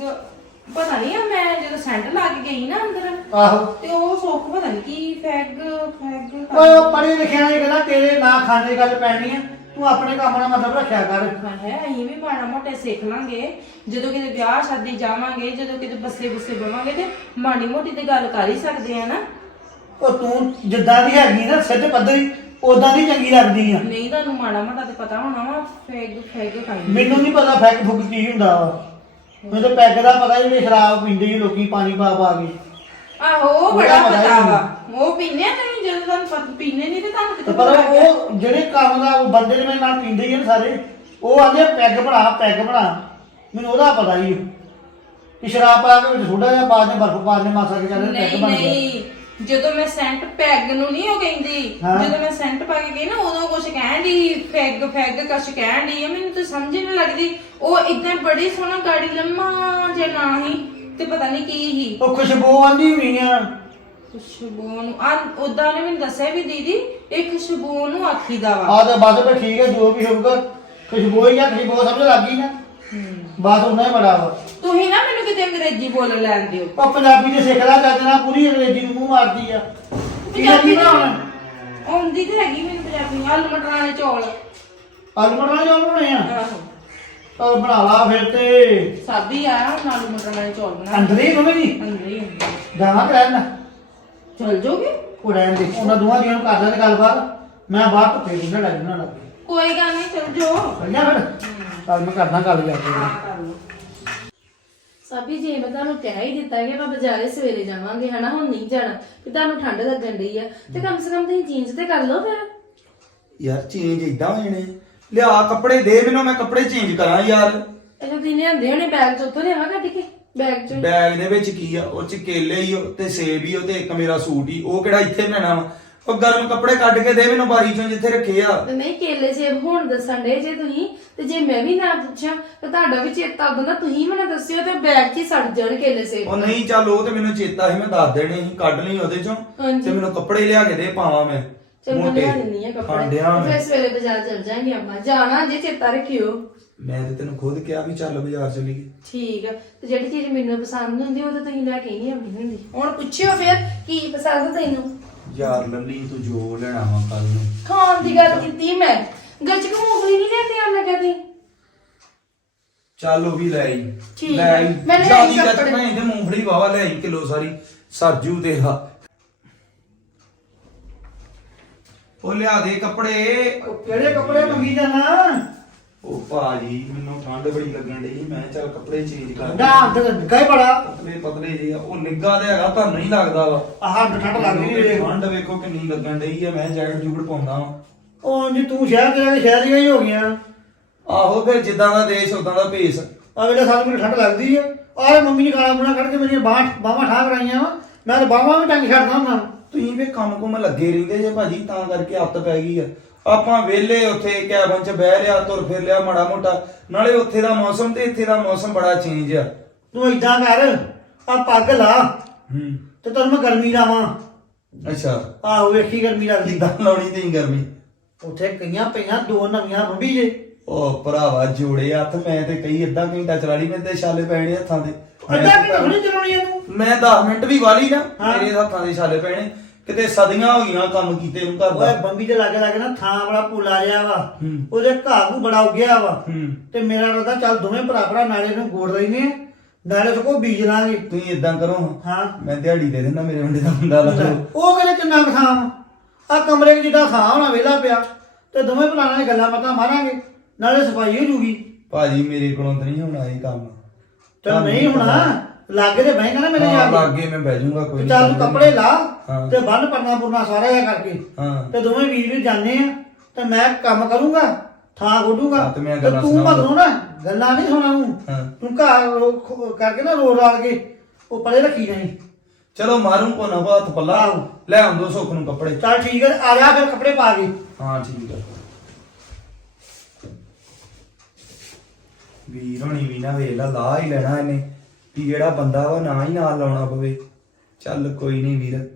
ਪਤਾ ਨਹੀਂ ਆ ਮੈਂ ਜਦੋਂ ਸੈਂਟ ਲਾ ਕੇ ਗਈ ਨਾ ਅੰਦਰ ਆਹੋ ਤੇ ਉਹ ਸੁੱਖ ਪਤਾ ਨਹੀਂ ਕੀ ਫੈਗ ਫੈਗ ਓਏ ਉਹ ਪੜ੍ਹੇ ਲਿਖਿਆ ਨੇ ਕਹਿੰਦਾ ਤੇਰੇ ਨਾ ਖਾਣੇ ਗੱਲ ਪੈਣੀ ਆ ਤੂੰ ਆਪਣੇ ਕੰਮ ਨਾਲ ਮਤਲਬ ਰੱਖਿਆ ਕਰ ਹੈ ਅਸੀਂ ਵੀ ਮਾੜਾ ਮੋਟੇ ਸਿੱਖ ਲਾਂਗੇ ਜਦੋਂ ਕਿਤੇ ਵਿਆਹ ਸ਼ਾਦੀ ਜਾਵਾਂਗੇ ਜਦੋਂ ਕਿਤੇ ਬੱਸੇ ਬੁੱਸੇ ਬਵਾਂਗੇ ਤੇ ਮਾੜੀ ਮੋਟੀ ਤੇ ਗੱਲ ਕਰ ਹੀ ਸਕਦੇ ਆ ਨਾ ਉਹ ਤੂੰ ਜਿੱਦਾਂ ਦੀ ਹੈਗੀ ਨਾ ਸਿੱਧ ਪੱਧਰੀ ਉਦਾਂ ਦੀ ਚੰਗੀ ਲੱਗਦੀ ਆ। ਨਹੀਂ ਤੁਹਾਨੂੰ ਮਾੜਾ ਮੋਟਾ ਤੇ ਪਤਾ ਹੋਣਾ ਵਾ ਫੈਗ ਫੈਗ ਖਾਈ ਮੈਨੂੰ ਨਹੀਂ ਪਤਾ ਫੈਕ ਫੁਕ ਕੀ ਹੁੰਦਾ ਵਾ। ਮੈਨੂੰ ਤਾਂ ਪੈਕ ਦਾ ਪਤਾ ਜਿਹੜੇ ਸ਼ਰਾਬ ਪੀਂਦੇ ਹੀ ਲੋਕੀ ਪਾਣੀ ਪਾ ਪਾ ਕੇ। ਆਹੋ ਉਹ ਬੜਾ ਉਹਦਾ ਪਤਾ ਵਾ। ਉਹ ਪੀਨੇ ਆ ਨਹੀਂ ਜਦੋਂ ਤੁਹਾਨੂੰ ਪਤਾ ਪੀਨੇ ਨਹੀਂ ਤੇ ਤੁਹਾਨੂੰ ਤੇ ਕਿਤੇ ਪਰ ਪਤਾ ਲੱਗ ਉਹ ਜਿਹੜੇ ਕੰਮ ਦਾ ਉਹ ਬੰਦੇ ਦੇ ਨਾਲ ਪੀਂਦੇ ਹੀ ਆ ਨਾ ਸਾਰੇ ਉਹ ਆਂਦੇ ਪੈਗ ਬਣਾ ਪੈਗ ਬਣਾ। ਮੈਨੂੰ ਉਹਦਾ ਪਤਾ ਹੀ ਕਿ ਸ਼ਰਾਬ ਪਾ ਕੇ ਵਿੱਚ ਥੋੜਾ ਜਿਹਾ ਪਾ ਦੇ ਬਰਫ਼ ਪਾ ਦੇ ਮਾਸਾ ਕੇ ਚੱਲ ਪੈਗ ਨਹੀਂ ਬਣ ਗਿਆ। ਨਹੀਂ। ਜਦੋਂ ਮੈਂ ਸੈਂਟ ਪੈਗ ਨੂੰ ਨਹੀਂ ਉਹ ਕਹਿੰਦੀ ਹਾਂ। ਜਦੋਂ ਮੈਂ ਸੈਂਟ ਪਾ ਕੇ ਗਈ ਨਾ ਉਦੋਂ ਕੁਝ ਕਹਿਣ ਦੀ ਫੈਗ ਫੈਗ ਕੁਛ ਕਹਿਣ ਦੀ ਮੈਨੂੰ ਤਾਂ ਸਮਝ ਨਹੀਂ ਲੱਗਦੀ। ਉਹ ਇਦਾਂ ਬੜੀ ਸੋਹਣਾ ਗਾੜੀ ਲੰਮਾ ਜੇ ਨਾ ਹੀ ਤੇ ਪਤਾ ਨਹੀਂ ਕੀ ਹੀ ਉਹ ਖੁਸ਼ਬੂ ਆਂਦੀ ਹੋਣੀ ਆ। ਖੁਸ਼ਬੂ ਨੂੰ ਆ ਉਦਾਂ ਨੇ ਮੈਨੂੰ ਦੱਸਿਆ ਵੀ ਦੀਦੀ ਇਹ ਖੁਸ਼ਬੂ ਨੂੰ ਆਖੀਦਾ ਵਾ। ਆ ਤਾਂ ਬਸ ਵੀ ਠੀਕ ਹੈ ਜੋ ਵੀ ਹੋਊਗਾ ਖੁਸ਼ਬੂ ਹੀ ਆ ਖੁਸ਼ਬੂ ਸਮਝ ਲੱਗ ਗਈ ਨਾ। ਬਸ ਉਹਨਾਂ ਹੀ ਬੜਾ ਵਾ। ਤੁਸੀਂ ਨਾ ਮੈਨੂੰ ਕਿਤੇ ਅੰਗਰੇਜ਼ੀ ਬੋਲਣ ਲੈਣ ਦਿਓ। ਉਹ ਪੰਜਾਬੀ ਦੇ ਸਿੱਖ ਲਾ ਚੱਜ ਨਾਲ ਪੂਰੀ ਅੰਗਰੇਜ਼ੀ ਨੂੰ ਮੂੰਹ ਮਾਰਦੀ ਆ। ਲੱਗੀ ਬਣਾਉਣਾ ਆਉਂਦੀ ਤੇ ਹੈਗੀ ਮੈਨੂੰ ਪੰਜਾਬੀ ਆਲੂ ਮਟਰਾਂ ਵਾਲੇ ਚੌਲ। ਆਲੂ ਮਟਰਾਂ ਜੋ ਬਣਾਉਣੇ ਆ? ਆਹੋ। ਤਾਂ ਬਣਾ ਲਾ ਫਿਰ ਤੇ। ਸਾਬੀ ਆ ਹੁਣ ਆਲੂ ਮਟਰਾਂ ਵਾਲੇ ਚੌਲ ਬਣਾ। ਅੰਦਰ ਹੀ ਮੰਮੀ ਜੀ ਅੰਦਰ ਕਿ ਰਹਿਣਾ ਚਲ ਜਾਓਗੇ? ਉਹ ਰਹਿਣ ਦੇ ਉਹਨਾਂ ਦੋਵਾਂ ਜੀਆਂ ਨੂੰ ਕਰ ਲੈਣ ਗੱਲਬਾਤ। ਮੈਂ ਬਾਹਰ ਧੁੱਪੇ ਗੁੰਡਾ ਲੱਗ ਜਣਾ ਲੱਗੇ। ਕੋਈ ਗੱਲ ਨਹੀਂ ਚਲ ਜਾਓ। ਚੱਲਿਆ ਫਿਰ। ਚੱਲ ਮੈਂ ਕਰਦਾ ਗੱਲ ਜਾ ਕੇ। ਸਾਬੀ ਜੀ ਮੈਂ ਤੁਹਾਨੂੰ ਕਹਿ ਹੀ ਦਿੱਤਾ ਕਿ ਆਪਾਂ ਬਾਜ਼ਾਰੇ ਸਵੇਰੇ ਜਾਵਾਂਗੇ ਹਨਾ ਹੁਣ ਨਹੀਂ ਜਾਣਾ ਕਿ ਤੁਹਾਨੂੰ ਠੰਡ ਲੱਗਣ ਡਈ ਆ ਤੇ ਕਮ ਸੇ ਕਮ ਤੁਸੀਂ ਜੀਨਸ ਤੇ ਕਰ ਲਓ ਫਿਰ। ਯਾਰ ਚੇਂਜ ਇਦਾਂ ਹੋ ਜਾਣੇ। ਲਿਆ ਕੱਪੜੇ ਦੇ ਮੈਨੂੰ ਮੈਂ ਕੱਪੜੇ ਚੇਂਜ ਕਰਾਂ ਯਾਰ। ਇਹ ਤੁਸੀਂ ਲਿਆਂਦੇ ਹੋਣੇ ਬੈਗ ਚ ਉੱਥੋਂ ਲਿਆਵਾਂ ਕੱਢ ਕੇ? ਬੈਗ ਚ ਬੈਗ ਦੇ ਵਿੱਚ ਕੀ ਆ? ਉਹ ਚ ਕੇਲੇ ਹੀ ਉਹ ਤੇ ਸੇਬ ਹੀ ਉਹ ਤੇ ਇੱਕ ਮੇਰਾ ਸੂਟ ਹੀ। ਉਹ ਕਿਹੜਾ ਇੱਥੇ ਲੈਣਾ ਵਾ? ਉਹ ਗਰਮ ਕੱਪੜੇ ਕੱਢ ਕੇ ਦੇ ਮੈਨੂੰ ਬਾਰੀ ਚੋਂ ਜਿੱਥੇ ਰੱਖੇ ਆ। ਤੇ ਨਹੀਂ ਕੇਲੇ ਸੇਬ ਹੁਣ ਦੱਸਣ ਦੇ ਜੇ ਤੁਸੀਂ? ਤੇ ਜੇ ਮੈਂ ਵੀ ਨਾ ਪੁੱਛਾਂ ਤੇ ਤੁਹਾਡਾ ਵੀ ਚੇਤਾ ਆਉਂਦਾ ਤੁਸੀਂ ਮੈਨੂੰ ਦੱਸਿਓ ਤੇ ਬੈਗ 'ਚ ਹੀ ਸੜ ਜਾਣ ਕੇਲੇ ਸੇਬ ਉਹ ਨਹੀਂ ਚੱਲ ਉਹ ਤੇ ਮੈਨੂੰ ਚੇਤਾ ਸੀ ਮੈਂ ਦੱਸ ਦੇਣੇ ਸੀ ਕੱਢ ਲਈ ਉਹਦੇ ਚੋਂ ਹਾਂਜੀ। ਤੇ ਮੈਨੂੰ ਕੱਪੜੇ ਲਿਆ ਕੇ ਦੇ ਪਾਵਾਂ ਮੈਂ ਚਲ ਮੈਂ ਲਿਆ ਦਿੰਨੀ ਆ ਕੱਪੜੇ। ਹਾਂਡਿਆਂ ਤੇ ਫਿਰ ਸਵੇਰੇ ਬਾਜ਼ਾਰ ਚੱਲ ਜਾਾਂਗੇ ਆਪਾਂ। ਜਾਣਾ ਜੇ ਚੇਤਾ ਰੱਖਿਓ। ਮੈਂ ਤੇ ਤੈਨੂੰ ਖੁਦ ਕਿਹਾ ਵੀ ਚੱਲ ਬਾਜ਼ਾਰ ਚੱਲੀਏ। ਠੀਕ ਆ। ਤੇ ਜਿਹੜੀ ਚੀਜ਼ ਮੈਨੂੰ ਪਸੰਦ ਹੁੰਦੀ ਉਹ ਤਾਂ ਤੁਸੀਂ ਲੈ ਕੇ ਹੀ ਨਹੀਂ ਆਉਂਦੀ ਹੁੰਦੀ। ਹੁਣ ਪੁੱਛਿਓ ਫਿਰ ਕੀ ਪਸੰਦ ਤੈਨੂੰ? ਯਾਰ ਲੱਲੀ ਤੂੰ ਜੋ ਲੈਣਾ ਵਾ ਕੱਲ ਨੂੰ। ਖਾਣ ਦੀ ਗੱਲ ਕੀਤੀ ਮੈਂ। ਗੱਚਕ ਮੂੰਗਲੀ ਨਹੀਂ ਲੈਂਦੇ ਆਣ ਲੱਗਾ ਤੀ ਚੱਲ ਉਹ ਵੀ ਲੈ ਆਈ। ਲੈ। ਆਈ। ਮੈਂ ਲੈ ਆਈ ਜਿਆਦੀ ਗੱਚ ਕੱਪੜੇ। ਤੇ ਮੂੰਗਫਲੀ ਵਾਵਾ ਲੈ ਆਈ ਕਿਲੋ ਸਾਰੀ। ਸਰਜੂ ਤੇਰਾ ਉਹ ਲਿਆ ਦੇ ਕੱਪੜੇ। ਕਿਹੜੇ ਕੱਪੜੇ ਮੰਗੀ ਜਾਣਾ ਉਹ ਭਾਜੀ ਮੈਨੂੰ ਠੰਡ ਬੜੀ ਲੱਗਣ ਡਈ ਮੈਂ ਚੱਲ ਕੱਪੜੇ ਚੇਂਜ ਕਰ ਨਾ ਅੰਦਰ ਨਿੱਕਾ ਬੜਾ। ਪਤਲੇ ਪਤਲੇ ਆ। ਉਹ ਨਿੱਗਾ ਤੇ ਹੈਗਾ ਤੁਹਾਨੂੰ ਨਹੀਂ ਲੱਗਦਾ ਵਾ। ਆਹ ਠੰਡ ਲੱਗ ਰਹੀ ਵੇਖ ਠੰਡ ਵੇਖੋ ਕਿੰਨੀ ਲੱਗਣ ਡਈ ਆ। ਮੈਂ ਜੈਕਟ ਜੁਗੜ ਪਾਉਂਦਾ ਵਾਂ। ਉਹ ਜੀ ਤੂੰ ਸ਼ਹਿਰ ਦੇ ਕੇ ਸ਼ਹਿਰ ਦੀਆਂ ਹੀ ਹੋ ਗਈਆਂ। ਆਹੋ ਫਿਰ ਜਿੱਦਾਂ ਦਾ ਦੇਸ਼ ਉਦਾਂ ਦਾ ਭੇਸ। ਅਗਲੇ ਸਾਲ ਮੈਨੂੰ ਠੰਡ ਲੱਗਦੀ ਆ। ਆਹ ਮੰਮੀ ਨੇ ਗਾਲਾਂ ਗੁਣਾ ਕੱਢ ਕੇ ਮੇਰੀਆਂ ਬਾਹਾਂ ਬਾਹਾਂ ਠਾਹ ਕਰਾਈਆਂ ਵਾ। ਮੈਂ ਤਾਂ ਬਾਹਾਂ ਵੀ ਟੰਗ ਛੱਡਦਾ ਹੁੰਦਾ। ਤੁਸੀਂ ਵੀ ਕੰਮ ਕੁਮ ਲੱਗੇ ਰਹਿੰਦੇ ਜੇ ਭਾਜੀ ਤਾਂ ਕਰਕੇ ਹੱਥ ਪੈ ਗਈ ਆ। ਆਪਾਂ ਵਿਹਲੇ ਉੱਥੇ ਕੈਬਨ 'ਚ ਬਹਿ ਲਿਆ ਤੁਰ ਫਿਰ ਲਿਆ ਮਾੜਾ ਮੋਟਾ। ਨਾਲੇ ਉੱਥੇ ਦਾ ਮੌਸਮ ਤੇ ਇੱਥੇ ਦਾ ਮੌਸਮ ਬੜਾ ਚੇਂਜ ਆ। ਤੂੰ ਇਦਾਂ ਕਰ ਆ ਪੱਗ ਲਾ। ਹੂੰ। ਤੇ ਤੈਨੂੰ ਮੈਂ ਗਰਮੀ ਲਾਵਾਂ। ਅੱਛਾ। ਆਹੋ ਵੇਖੀ ਗਰਮੀ ਲੱਗਦੀ। ਕਿਦਾਂ ਲਾਉਣੀ ਤੇ ਗਰਮੀ? ਉੱਥੇ ਕਈਆਂ ਪਈਆਂ ਦੋ ਨਵੀਆਂ ਬੰਬੀ ਜੇ। ਉਹ ਭਰਾਵਾ ਜੋੜੇ ਹੱਥ ਮੈਂ ਤੇ ਕਈ ਅੱਧਾ ਘੰਟਾ ਚਲਾ ਲਈ ਮੇਰੇ ਤੇ ਛਾਲੇ ਪੈਣੇ ਹੱਥਾਂ ਦੇ। ਅੱਧਾ ਕਿ ਥੋੜੀ ਚਲਾਉਣੀ ਇਹਨੂੰ ਮੈਂ 10 ਮਿੰਟ ਵੀ ਵਾਲੀ ਨਾ। ਮੇਰੇ ਹੱਥਾਂ ਦੇ ਛਾਲੇ ਪੈਣੇ ਕਿਤੇ ਸਦੀਆਂ ਹੋ ਗਈਆਂ ਕੰਮ ਕੀਤੇ ਨੂੰ ਘਰ ਓਏ ਬੰਬੀ ਦੇ ਲਾਗੇ ਲਾਗੇ ਨਾ ਥਾਂ ਬੜਾ ਪੂਲਾ ਜਿਹਾ ਵਾ। ਹੂੰ। ਉਹਦੇ ਘਾਹ ਨੂੰ ਬੜਾ ਉੱਗਿਆ ਵਾ। ਤੇ ਮੇਰਾ ਰਦਾ ਚੱਲ ਦੋਵੇਂ ਭਰਾ ਭਰਾ ਨਾਲੇ ਨੂੰ ਗੋੜ ਲੈਨੇ ਆ, ਨਾਲੇ ਸਕੋ ਬੀਜ ਲਾਂਗੇ। ਤੁਸੀਂ ਇਦਾਂ ਕਰੋ ਹਾਂ। ਮੈਂ ਦਿਹਾੜੀ ਦੇ ਦਿੰਦਾ ਮੇਰੇ ਮੁੰਡੇ ਦਾ ਮੁੰਡਾ ਲਾ ਉਹ ਕਹਿੰਦੇ ਕਿੰਨਾ ਕੁ ਥਾਂ ਆ ਕਮਰੇ 'ਚ ਜਿੱਦਾਂ ਥਾਂ ਹੋਣਾ ਵਿਹਲਾ ਪਿਆ ਤੇ ਦੋਵੇਂ ਭਰਾਵਾਂ ਨੇ ਗੱਲਾਂ ਬਾਤਾਂ ਮਾਰਾਂਗੇ ਨਾਲੇ ਸਫ਼ਾਈ ਹੋ ਜੂਗੀ। ਭਾਜੀ ਮੇਰੇ ਕੋਲੋਂ ਤਾਂ ਨਹੀਂ ਹੋਣਾ ਇਹ ਕੰਮ। ਤੇ ਨਹੀਂ ਹੋਣਾ ਲਾਗੇ ਤੇ ਬਹਿਗਾ ਨਾ ਮੇਰੇ ਹਾਂ, ਜਾ ਕੇ ਲਾਗੇ ਮੈਂ ਬਹਿ ਜਾਊਂਗਾ ਕੋਈ ਤੇ ਨੀ, ਚੱਲ ਤੂੰ ਕੱਪੜੇ। ਲਾ ਹਾਂ। ਤੇ ਬੰਨ ਪਰਨਾ ਪੁਰਨਾ ਸਾਰਾ ਇਹ ਕਰਕੇ। ਹਾਂ। ਤੇ ਦੋਵੇਂ ਵੀਰ ਵੀ ਜਾਣੇ ਆ ਤੇ ਮੈਂ ਕੰਮ ਕਰੂੰਗਾ ਥਾਂ ਖੋਡੂਗਾ ਹਾਂ, ਤੇ ਮੈਂ ਗੱਲਾਂ ਤੂੰ ਸੁਣਾਊਂਗਾ। ਮਗਰੋਂ ਨਾ ਗੱਲਾਂ ਨਹੀਂ ਸੁਣਾਉਂ। ਹਾਂ। ਤੂੰ ਘਰ ਰੋ- ਖੋ- ਕਰਕੇ ਨਾ ਰੋ ਰਾਲ ਕੇ ਉਹ ਪਰੇ ਰੱਖੀ ਨਹੀਂ ਚਲੋ ਮਾਰੂ ਕੋ ਨਾ ਹੱਥ ਪੱਲਾ ਆਹੋ। ਲੈ ਆਉਂਦੋ ਸੁੱਖ ਨੂੰ ਕੱਪੜੇ। ਚੱਲ ਠੀਕ ਹੈ ਆ ਜਾ ਫਿਰ ਕੱਪੜੇ ਪਾ ਕੇ। ਹਾਂ ਠੀਕ ਹੈ। ਵੀਰ ਹੋਣੀ ਵੀ ਨਾ ਵੇਖ ਲਾ ਲਾ ਹੀ ਲੈਣਾ ਇਹਨੇ। ਵੀ ਜਿਹੜਾ ਬੰਦਾ ਵਾ ਨਾ ਹੀ ਨਾਲ ਲਾਉਣਾ ਪਵੇ। ਚੱਲ ਕੋਈ ਨਹੀਂ ਵੀਰ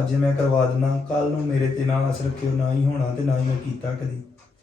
ਅੱਜ ਮੈਂ ਕਰਵਾ ਦਿੰਦਾ ਕੱਲ ਨੂੰ ਮੇਰੇ ਤੇ ਨਾ ਅਸਰ ਰੱਖਿਓ ਨਾ ਹੀ ਹੋਣਾ ਤੇ ਨਾ ਹੀ ਮੈਂ ਕੀਤਾ ਕਦੀ।